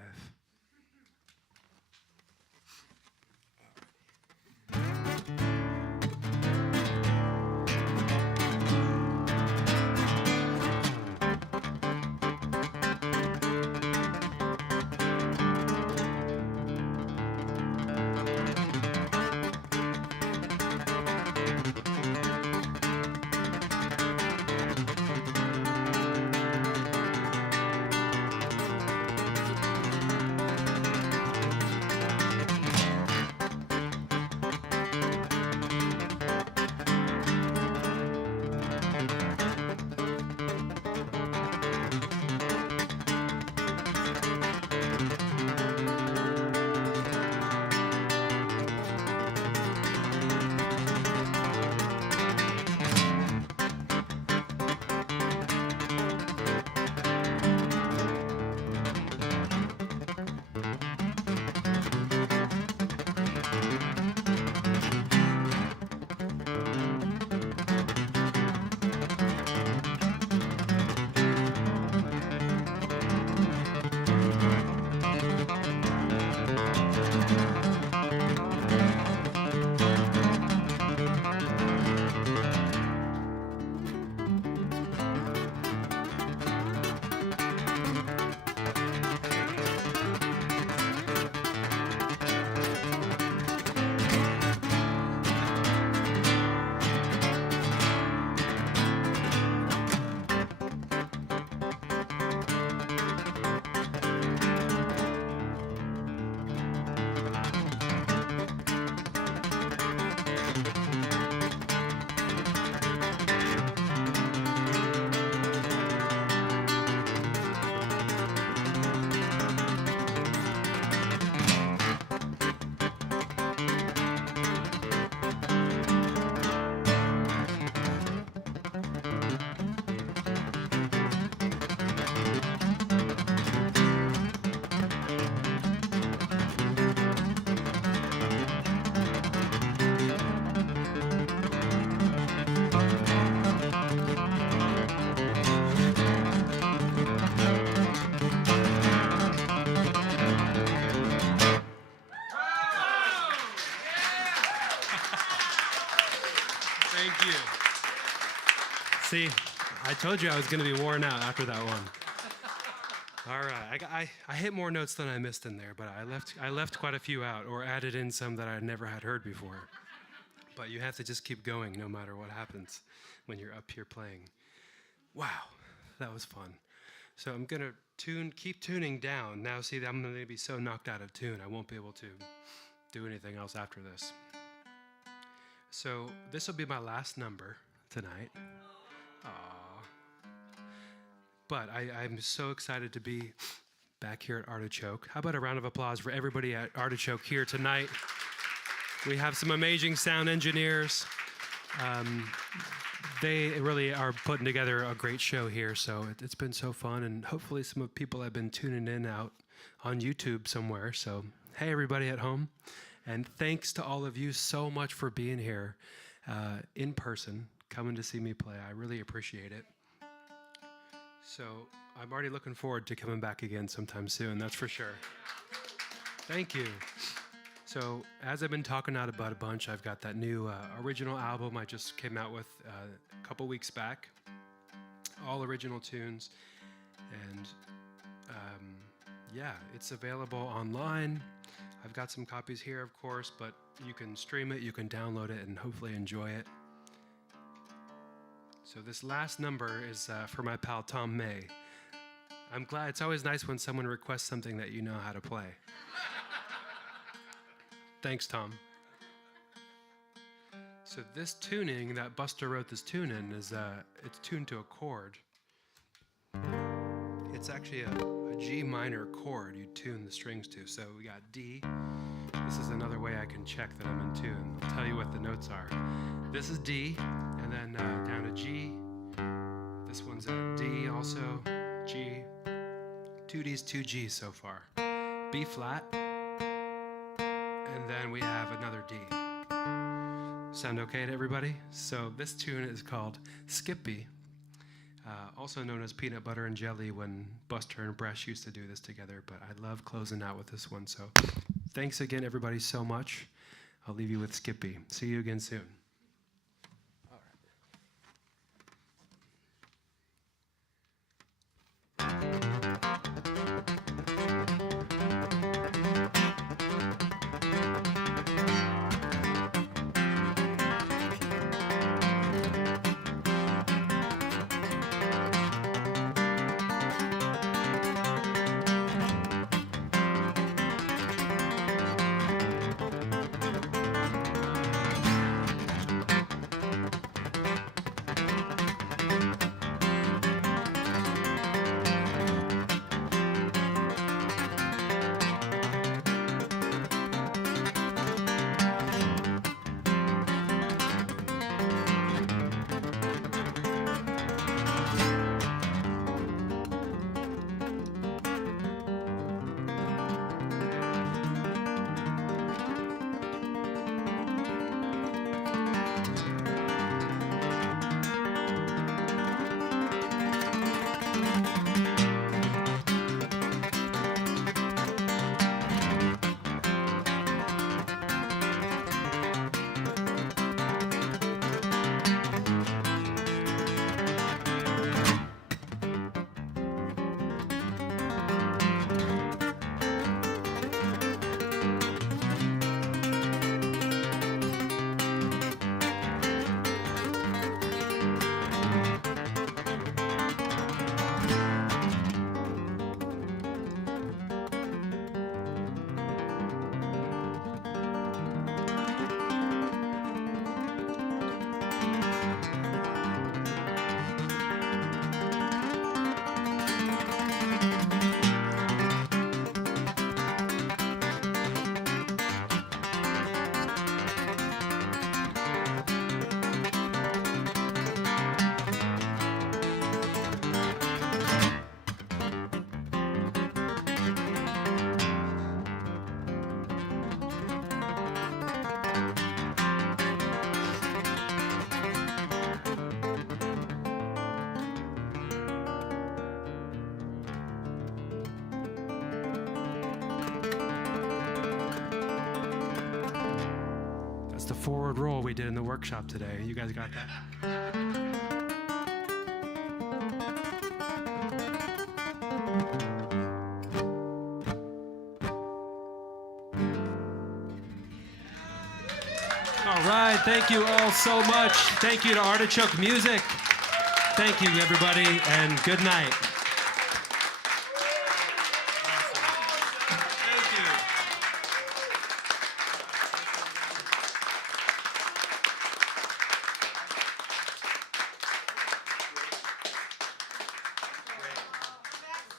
See, I told you I was going to be worn out after that one. All right, I hit more notes than I missed in there, but I left quite a few out or added in some that I never had heard before. But you have to just keep going no matter what happens when you're up here playing. Wow, that was fun. So I'm gonna keep tuning down. Now see, I'm gonna be so knocked out of tune, I won't be able to do anything else after this. So this will be my last number tonight. But I'm so excited to be back here at Artichoke. How about a round of applause for everybody at Artichoke here tonight? We have some amazing sound engineers. They really are putting together a great show here, so it's been so fun, and hopefully some of people have been tuning in out on YouTube somewhere. So hey, everybody at home, and thanks to all of you so much for being here in person, coming to see me play. I really appreciate it. So I'm already looking forward to coming back again sometime soon, that's for sure. Thank you. So as I've been talking out about a bunch, I've got that new original album I just came out with a couple weeks back. All original tunes. And yeah, it's available online. I've got some copies here, of course, but you can stream it, you can download it, and hopefully enjoy it. So this last number is for my pal Tom May. I'm glad, it's always nice when someone requests something that you know how to play. Thanks, Tom. So this tuning that Buster wrote this tune in is it's tuned to a chord. It's actually a G minor chord you tune the strings to. So we got D. This is another way I can check that I'm in tune. I'll tell you what the notes are. This is D, and then down to G. This one's a D also, G. 2 Ds, 2 Gs so far. B flat. And then we have another D. Sound okay to everybody? So this tune is called Skippy, also known as Peanut Butter and Jelly when Buster and Bresh used to do this together, but I love closing out with this one. So thanks again, everybody, so much. I'll leave you with Skippy. See you again soon. That's the forward roll we did in the workshop today. You guys got that? All right, thank you all so much. Thank you to Artichoke Music. Thank you, everybody, and good night. Thank you.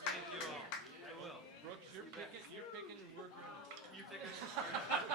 Thank you all. I will. Brooks, you're picking, we're going. You picking.